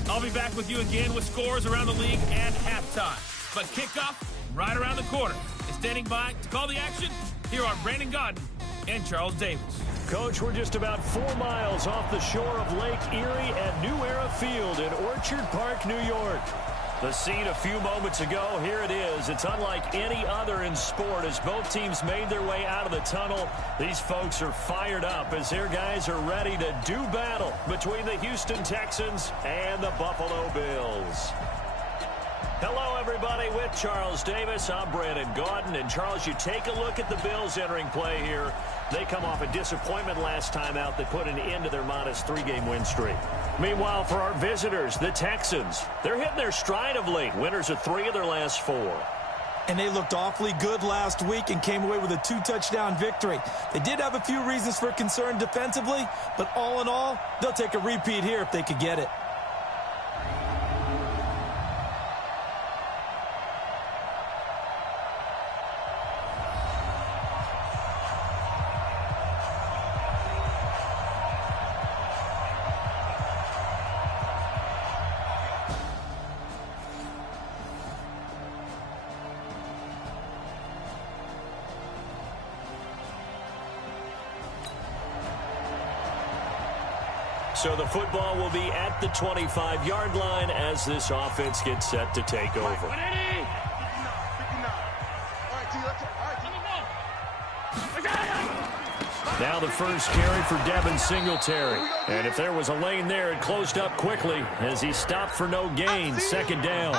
I'll be back with you again with scores around the league at halftime. But kickoff right around the corner. And standing by to call the action, here are Brandon Gaudin and Charles Davis. Coach, we're just about 4 miles off the shore of Lake Erie at New Era Field in Orchard Park, New York. The scene a few moments ago, here it is. It's unlike any other in sport as both teams made their way out of the tunnel. These folks are fired up as their guys are ready to do battle between the Houston Texans and the Buffalo Bills. Hello, everybody. With Charles Davis, I'm Brandon Gaudin. And, Charles, you take a look at the Bills entering play here. They come off a disappointment last time out that put an end to their modest 3-game win streak. Meanwhile, for our visitors, the Texans, they're hitting their stride of late. Winners of 3 of their last 4. And they looked awfully good last week and came away with a 2-touchdown victory. They did have a few reasons for concern defensively, but all in all, they'll take a repeat here if they could get it. So the football will be at the 25-yard line as this offense gets set to take over. Now the first carry for Devin Singletary. And if there was a lane there, it closed up quickly as he stopped for no gain. 2nd down.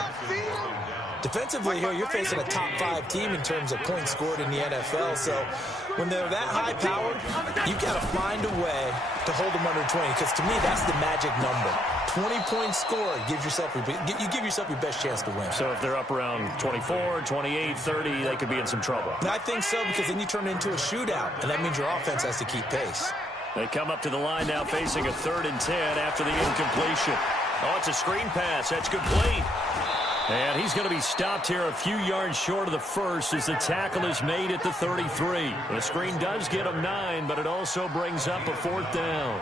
Defensively here, you're facing a top 5 team in terms of points scored in the NFL. So when they're that high-powered, you've got to find a way to hold them under 20. Because to me, that's the magic number. 20 points scored gives yourself you give yourself your best chance to win. So if they're up around 24, 28, 30, they could be in some trouble. And I think so, because then you turn it into a shootout, and that means your offense has to keep pace. They come up to the line now facing a 3rd and 10 after the incompletion. Oh, it's a screen pass. That's complete. And he's going to be stopped here a few yards short of the first as the tackle is made at the 33. The screen does get him 9, but it also brings up a 4th down.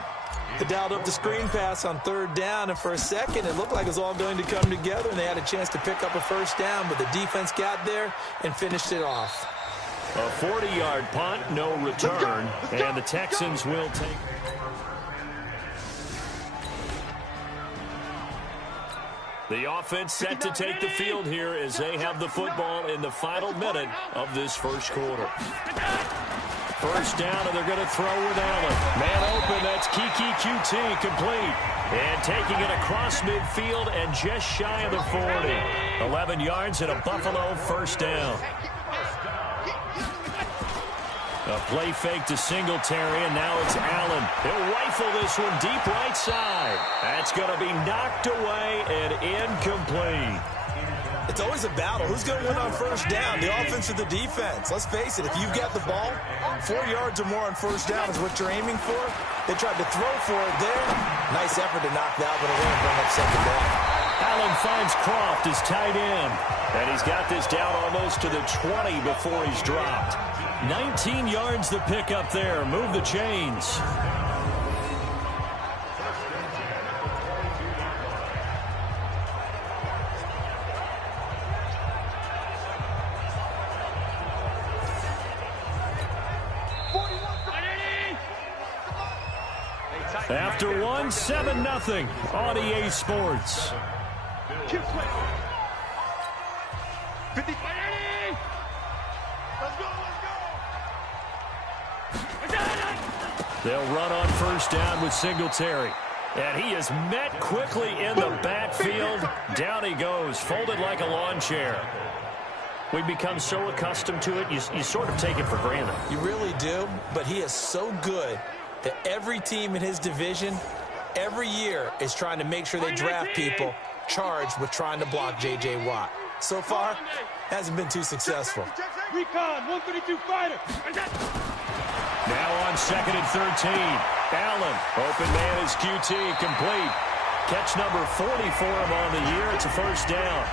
They dialed up the screen pass on 3rd down, and for a second it looked like it was all going to come together, and they had a chance to pick up a 1st down, but the defense got there and finished it off. A 40-yard punt, no return, and the Texans will take... The offense set to take the field here as they have the football in the final minute of this first quarter. First down, and they're going to throw with Allen. Man open, that's Kiki QT, complete. And taking it across midfield and just shy of the 40. 11 yards and a Buffalo 1st down. A play fake to Singletary, and now it's Allen. He'll rifle this one deep right side. That's going to be knocked away and incomplete. It's always a battle. Who's going to win on 1st down, the offense or the defense? Let's face it, if you've got the ball, 4 yards or more on 1st down is what you're aiming for. They tried to throw for it there. Nice effort to knock that one away and bring up 2nd down. Allen finds Croft as tight end. And he's got this down almost to the 20 before he's dropped. 19 yards the pick up there. Move the chains. After 1, 7-0 on EA Sports. They'll run on 1st down with Singletary. And he is met quickly in the backfield. Down he goes, folded like a lawn chair. We've become so accustomed to it, you sort of take it for granted. You really do, but he is so good that every team in his division, every year, is trying to make sure they draft people charged with trying to block J.J. Watt. So far, hasn't been too successful. Recon, 132 fighter. Now on 2nd and 13. Allen, open man is QT, complete. Catch number 40 for him on the year. It's a first down.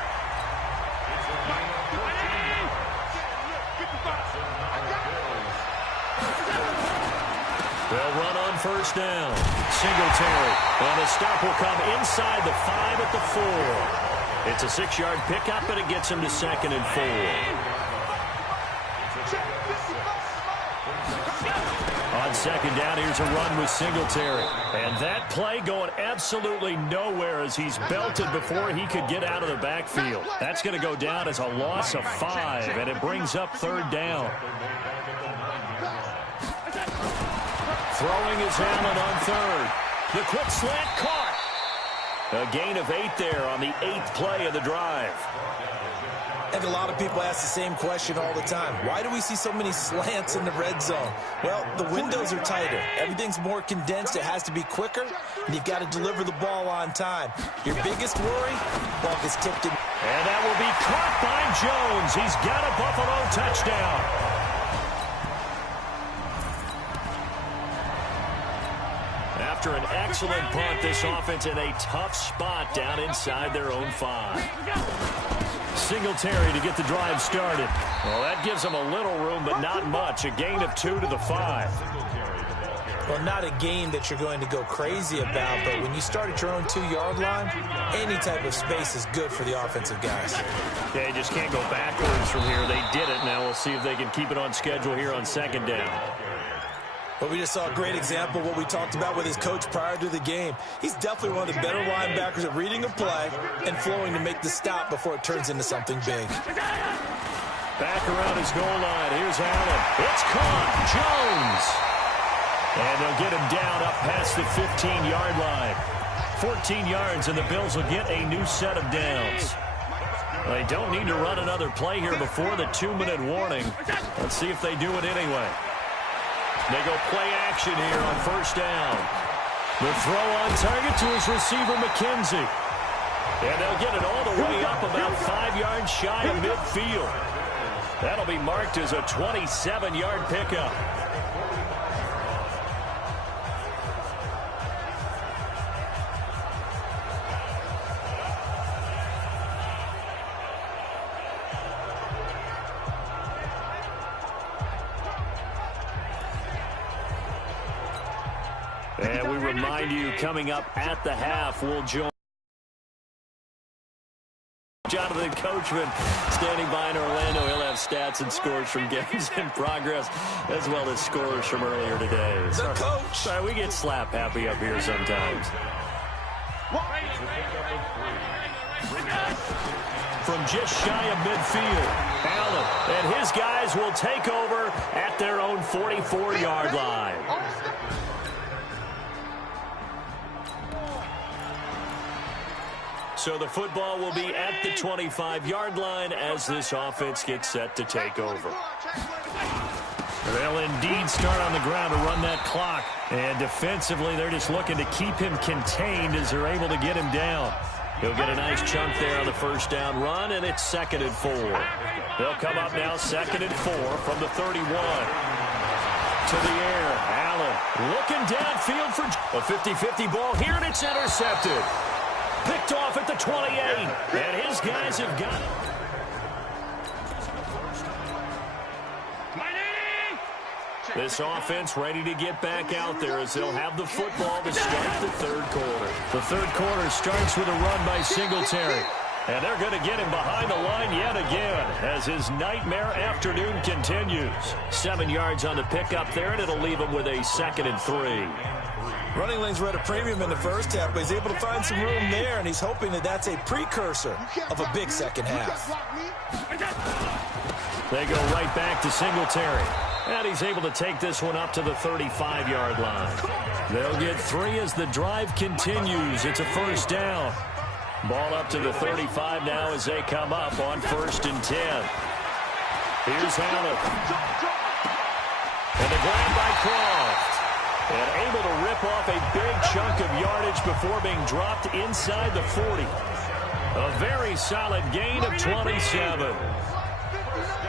They'll run on first down. Singletary. And the stop will come inside the 5 at the 4. It's a 6-yard pickup, and it gets him to 2nd and 4. On second down, here's a run with Singletary. And that play going absolutely nowhere as he's belted before he could get out of the backfield. That's going to go down as a loss of 5, and it brings up 3rd down. Throwing is Allen on 3rd. The quick slant caught. A gain of 8 there on the 8th play of the drive. I think a lot of people ask the same question all the time. Why do we see so many slants in the red zone? Well, the windows are tighter. Everything's more condensed. It has to be quicker, and you've got to deliver the ball on time. Your biggest worry, ball gets tipped in. And that will be caught by Jones. He's got a Buffalo touchdown. After an excellent punt, this offense in a tough spot down inside their own 5. Singletary to get the drive started. Well, that gives them a little room, but not much. A gain of 2 to the 5. Well, not a gain that you're going to go crazy about, but when you start at your own 2-yard line, any type of space is good for the offensive guys. Yeah, you just can't go backwards from here. They did it. Now we'll see if they can keep it on schedule here on 2nd down. But we just saw a great example of what we talked about with his coach prior to the game. He's definitely one of the better linebackers at reading a play and flowing to make the stop before it turns into something big. Back around his goal line. Here's Allen. It's caught. Jones. And they'll get him down up past the 15-yard line. 14 yards, and the Bills will get a new set of downs. They don't need to run another play here before the 2-minute warning. Let's see if they do it anyway. They go play action here on first down. The throw on target to his receiver, McKenzie. And they'll get it all the way up about 5 yards shy of midfield. That'll be marked as a 27-yard pickup. And we remind you, coming up at the half, we'll join Jonathan Coachman standing by in Orlando. He'll have stats and scores from games in progress, as well as scores from earlier today. The coach. Sorry, we get slap happy up here sometimes. From just shy of midfield, Allen and his guys will take over at their own 44-yard line. So the football will be at the 25-yard line as this offense gets set to take over. They'll indeed start on the ground to run that clock. And defensively, they're just looking to keep him contained as they're able to get him down. He'll get a nice chunk there on the first down run, and it's 2nd and 4. They'll come up now 2nd and 4 from the 31. To the air, Allen looking downfield for a 50-50 ball here, and it's intercepted. Picked off at the 28, and his guys have got it. This offense ready to get back out there as they'll have the football to start the 3rd quarter. The 3rd quarter starts with a run by Singletary. And they're going to get him behind the line yet again as his nightmare afternoon continues. 7 yards on the pickup there, and it'll leave him with a 2nd and 3. Running lanes were at a premium in the first half, but he's able to find some room there, and he's hoping that that's a precursor of a big second half. They go right back to Singletary. And he's able to take this one up to the 35-yard line. They'll get 3 as the drive continues. It's a first down. Ball up to the 35 now as they come up on 1st and 10. Here's Allen. And the grab by Croft. And able to rip off a big chunk of yardage before being dropped inside the 40. A very solid gain of 27.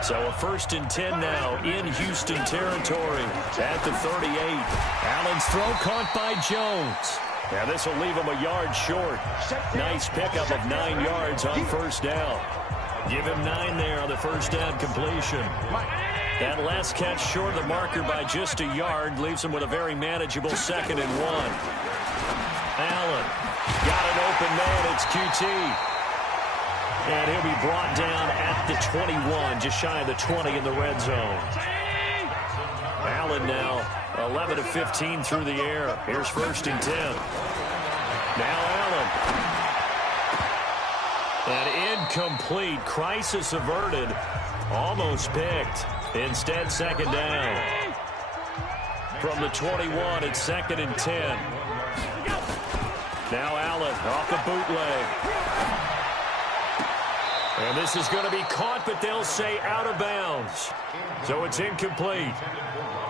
So a 1st and 10 now in Houston territory at the 38. Allen's throw caught by Jones. Now this will leave him a yard short. Nice pickup of 9 yards on 1st down. Give him 9 there on the 1st down completion. That last catch short of the marker by just a yard leaves him with a very manageable 2nd and 1. Allen got an open man. It's QT. And he'll be brought down at the 21, just shy of the 20 in the red zone. Allen now 11 of 15 through the air. Here's 1st and 10. Now Allen. An incomplete. Crisis averted. Almost picked. Instead, 2nd down. From the 21, it's 2nd and 10. Now Allen off the bootleg. And this is going to be caught, but they'll say out of bounds. So it's incomplete.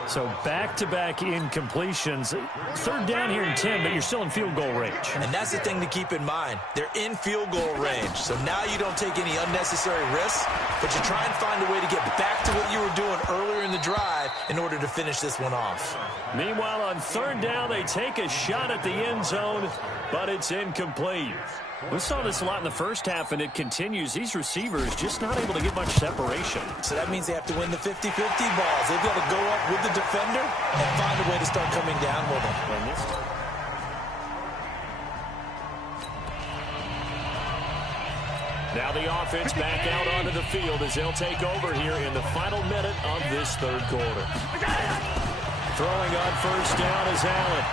So back-to-back incompletions. 3rd down here in 10, but you're still in field goal range. And that's the thing to keep in mind. They're in field goal range. So now you don't take any unnecessary risks, but you try and find a way to get back to what you were doing earlier in the drive in order to finish this one off. Meanwhile, on 3rd down, they take a shot at the end zone, but it's incomplete. We saw this a lot in the first half, and it continues. These receivers just not able to get much separation. So that means they have to win the 50-50 balls. They've got to go up with the defender and find a way to start coming down with them. Now the offense back out onto the field as they'll take over here in the final minute of this 3rd quarter. Throwing on 1st down is Allen.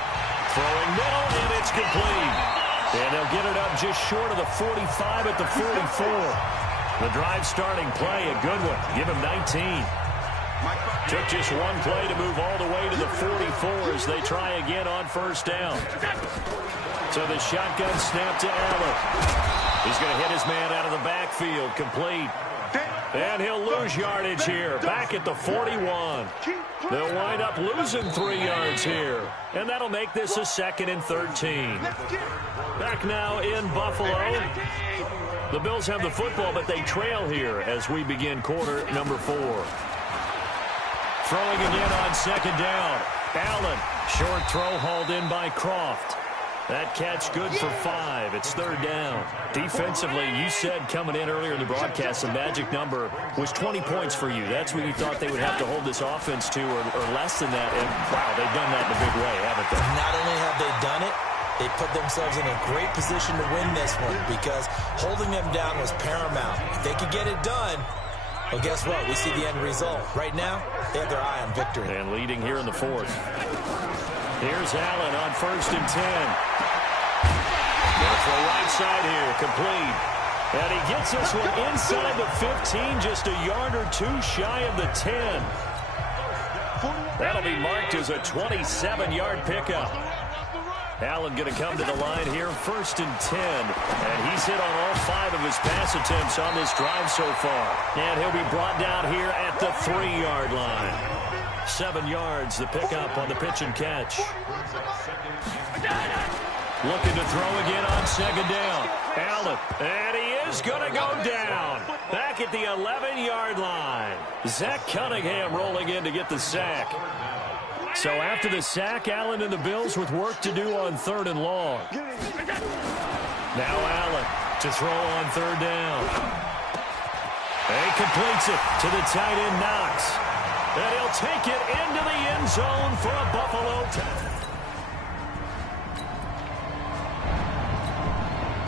Throwing middle, and it's complete. And they'll get it up just short of the 45 at the 44. The drive starting play, a good one. Give him 19. Took just one play to move all the way to the 44 as they try again on 1st down. So the shotgun snap to Allen. He's going to hit his man out of the backfield, complete. And he'll lose yardage here, back at the 41. They'll wind up losing 3 yards here. And that'll make this a 2nd and 13. Back now in Buffalo. The Bills have the football, but they trail here as we begin quarter number 4. Throwing again on 2nd down. Allen, short throw hauled in by Croft. That catch good for 5. It's 3rd down. Defensively, you said coming in earlier in the broadcast, the magic number was 20 points for you. That's what you thought they would have to hold this offense to, or less than that. And, wow, they've done that in a big way, haven't they? Not only have they done it, they put themselves in a great position to win this one because holding them down was paramount. If they could get it done, well, guess what? We see the end result. Right now, they have their eye on victory. And leading here in the 4th. Here's Allen on 1st and 10. Goes for the right side here, complete. And he gets this one inside the 15, just a yard or 2 shy of the 10. That'll be marked as a 27-yard pickup. Allen going to come to the line here, 1st and 10. And he's hit on all 5 of his pass attempts on this drive so far. And he'll be brought down here at the 3-yard line. 7 yards, the pickup on the pitch and catch. Looking to throw again on 2nd down. Allen, and he is going to go down. Back at the 11-yard line. Zach Cunningham rolling in to get the sack. So after the sack, Allen and the Bills with work to do on 3rd and long. Now Allen to throw on 3rd down. And he completes it to the tight end Knox. And he'll take it into the end zone for a Buffalo touchdown.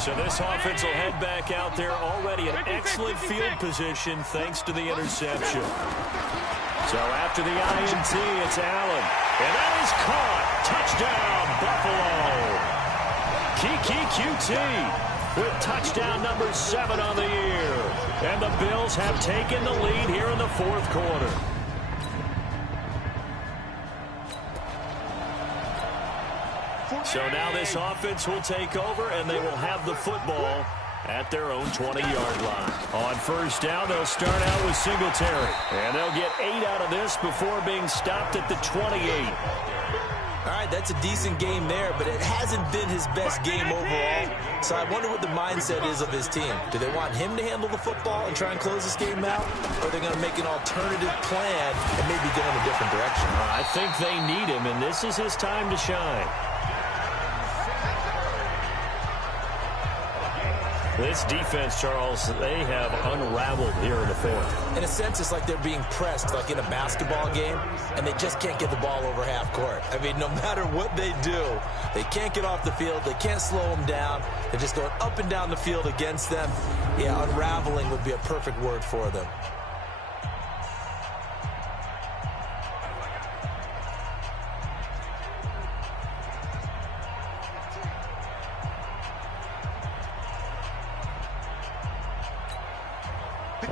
So this offense will head back out there already in excellent field position thanks to the interception. So after the INT, it's Allen. And that is caught. Touchdown, Buffalo. Kiki QT with touchdown number 7 on the year. And the Bills have taken the lead here in the 4th quarter. So now this offense will take over, and they will have the football at their own 20-yard line. On 1st down, they'll start out with Singletary. And they'll get 8 out of this before being stopped at the 28. All right, that's a decent game there, but it hasn't been his best game overall. So I wonder what the mindset is of his team. Do they want him to handle the football and try and close this game out? Or are they going to make an alternative plan and maybe go in a different direction? I think they need him, and this is his time to shine. This defense, Charles, they have unraveled here in the fourth. In a sense, it's like they're being pressed like in a basketball game, and they just can't get the ball over half court. I mean, no matter what they do, they can't get off the field. They can't slow them down. They're just going up and down the field against them. Yeah, unraveling would be a perfect word for them.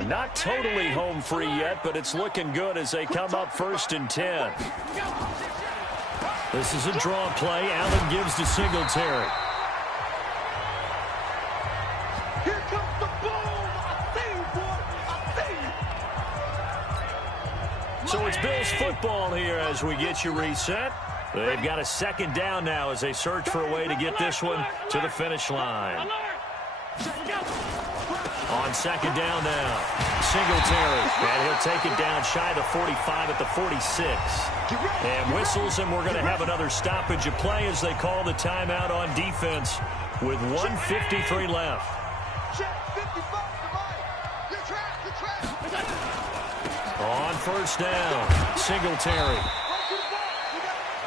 Not totally home free yet, but it's looking good as they come up 1st and 10. This is a draw play. Allen gives to Singletary. Here comes the boom. I see you, boy. I see you. So it's Bills football here as we get you reset. They've got a 2nd down now as they search for a way to get this one to the finish line. On 2nd down now, Singletary, and he'll take it down shy of the 45 at the 46. And whistles, and we're going to have another stoppage of play as they call the timeout on defense with 1:53 left. On 1st down, Singletary.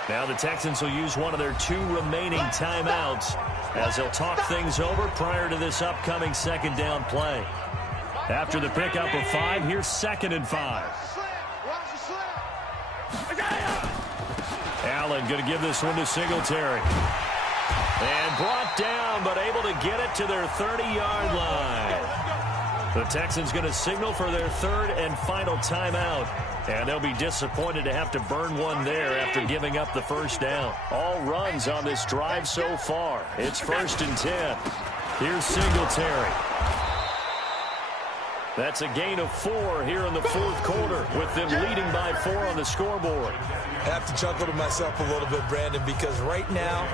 Now the Texans will use one of their 2 remaining timeouts as they'll talk things over prior to this upcoming 2nd down play. After the pickup of 5, here's 2nd and 5. Allen going to give this one to Singletary. And brought down, but able to get it to their 30-yard line. The Texans going to signal for their 3rd and final timeout. And they'll be disappointed to have to burn one there after giving up the 1st down. All runs on this drive so far. It's 1st and 10. Here's Singletary. That's a gain of 4 here in the 4th quarter with them leading by 4 on the scoreboard. I have to chuckle to myself a little bit, Brandon, because right now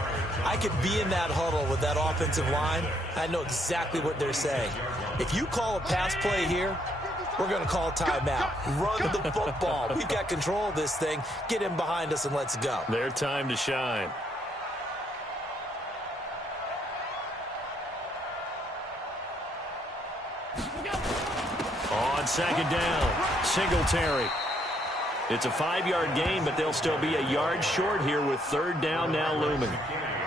I could be in that huddle with that offensive line. I know exactly what they're saying. If you call a pass play here, we're going to call a timeout. Run the football. We've got control of this thing. Get him behind us and let's go. Their time to shine. On 2nd down, Singletary. It's a 5-yard gain, but they'll still be a yard short here with 3rd down now looming.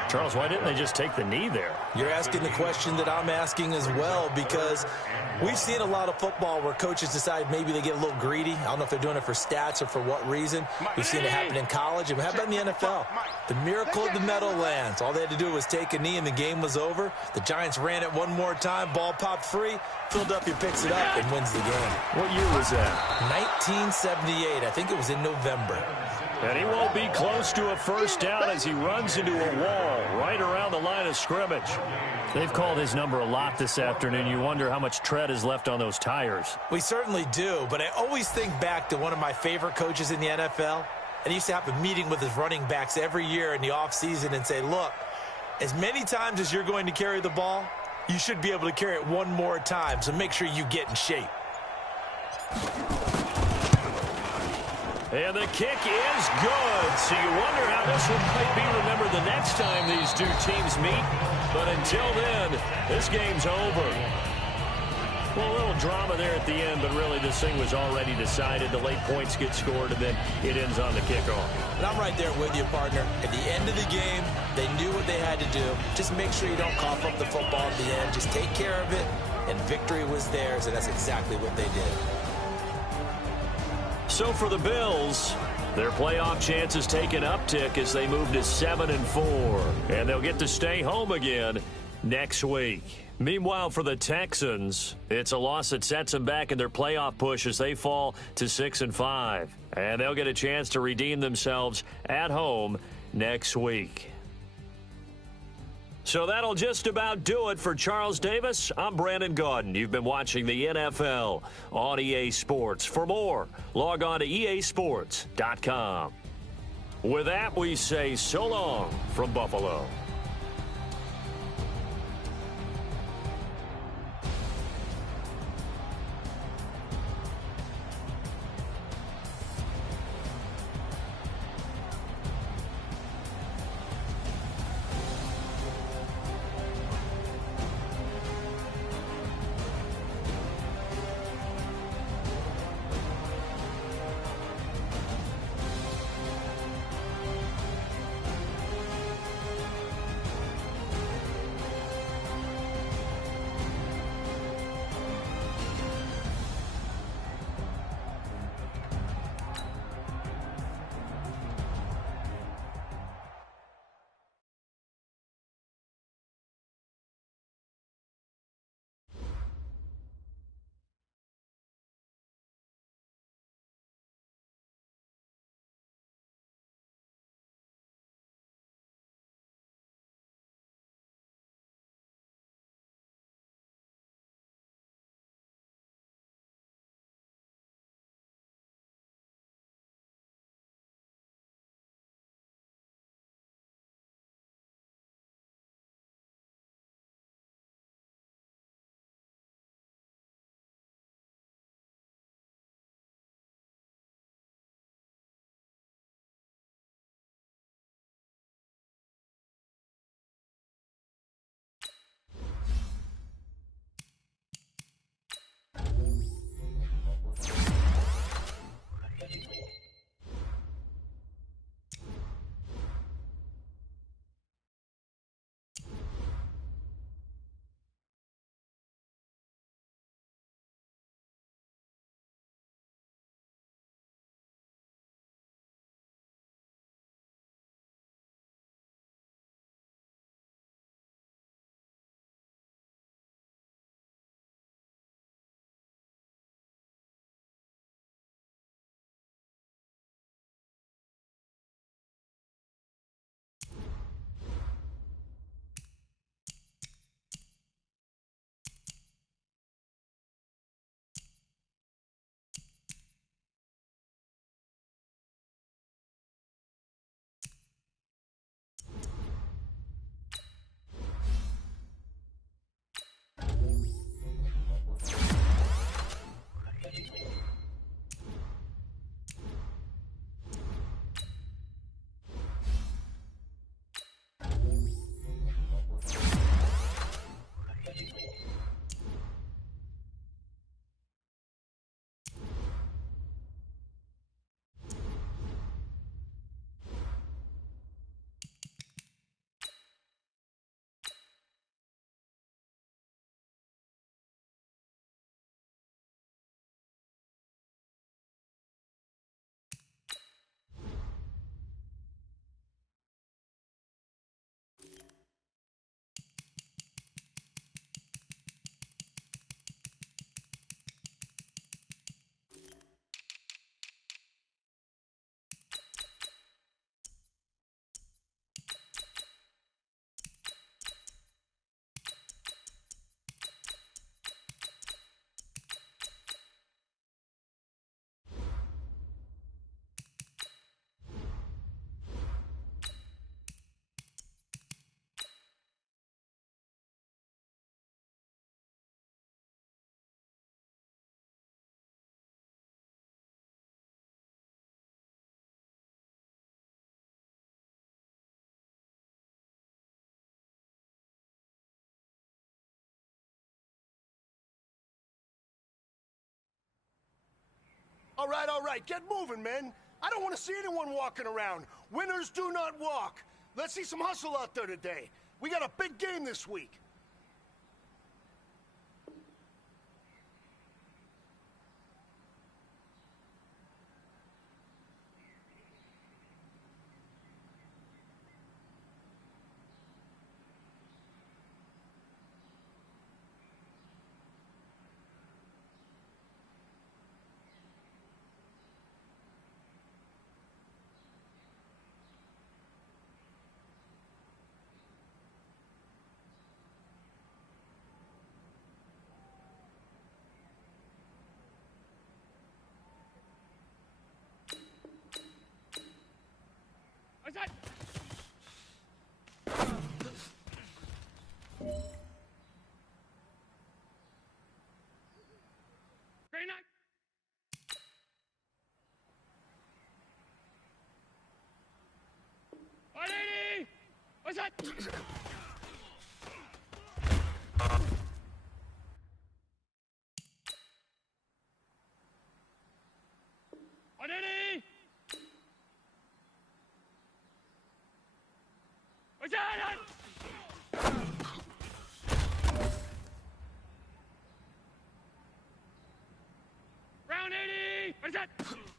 Charles, why didn't they just take the knee there? You're asking the question that I'm asking as well, because we've seen a lot of football where coaches decide maybe they get a little greedy. I don't know if they're doing it for stats or for what reason. We've seen it happen in college. And how about in the NFL? The miracle of the Meadowlands. All they had to do was take a knee and the game was over. The Giants ran it one more time. Ball popped free. Philadelphia picks it up and wins the game. What year was that? 1978. I think it was in November. And he won't be close to a 1st down as he runs into a wall right around the line of scrimmage. They've called his number a lot this afternoon. You wonder how much tread is left on those tires. We certainly do, but I always think back to one of my favorite coaches in the NFL. And he used to have a meeting with his running backs every year in the offseason and say, look, as many times as you're going to carry the ball, you should be able to carry it one more time, so make sure you get in shape. And the kick is good. So you wonder how this one might be remembered the next time these 2 teams meet. But until then, this game's over. Well, a little drama there at the end, but really this thing was already decided. The late points get scored, and then it ends on the kickoff. And I'm right there with you, partner. At the end of the game, they knew what they had to do. Just make sure you don't cough up the football at the end. Just take care of it, and victory was theirs, and that's exactly what they did. So for the Bills, their playoff chances take an uptick as they move to 7-4. And they'll get to stay home again next week. Meanwhile, for the Texans, it's a loss that sets them back in their playoff push as they fall to 6-5. And they'll get a chance to redeem themselves at home next week. So that'll just about do it for Charles Davis. I'm Brandon Gaudin. You've been watching the NFL on EA Sports. For more, log on to easports.com. With that, we say so long from Buffalo. All right, get moving, men. I don't want to see anyone walking around. Winners do not walk. Let's see some hustle out there today. We got a big game this week. What's that? What's that? Round 80! What's that?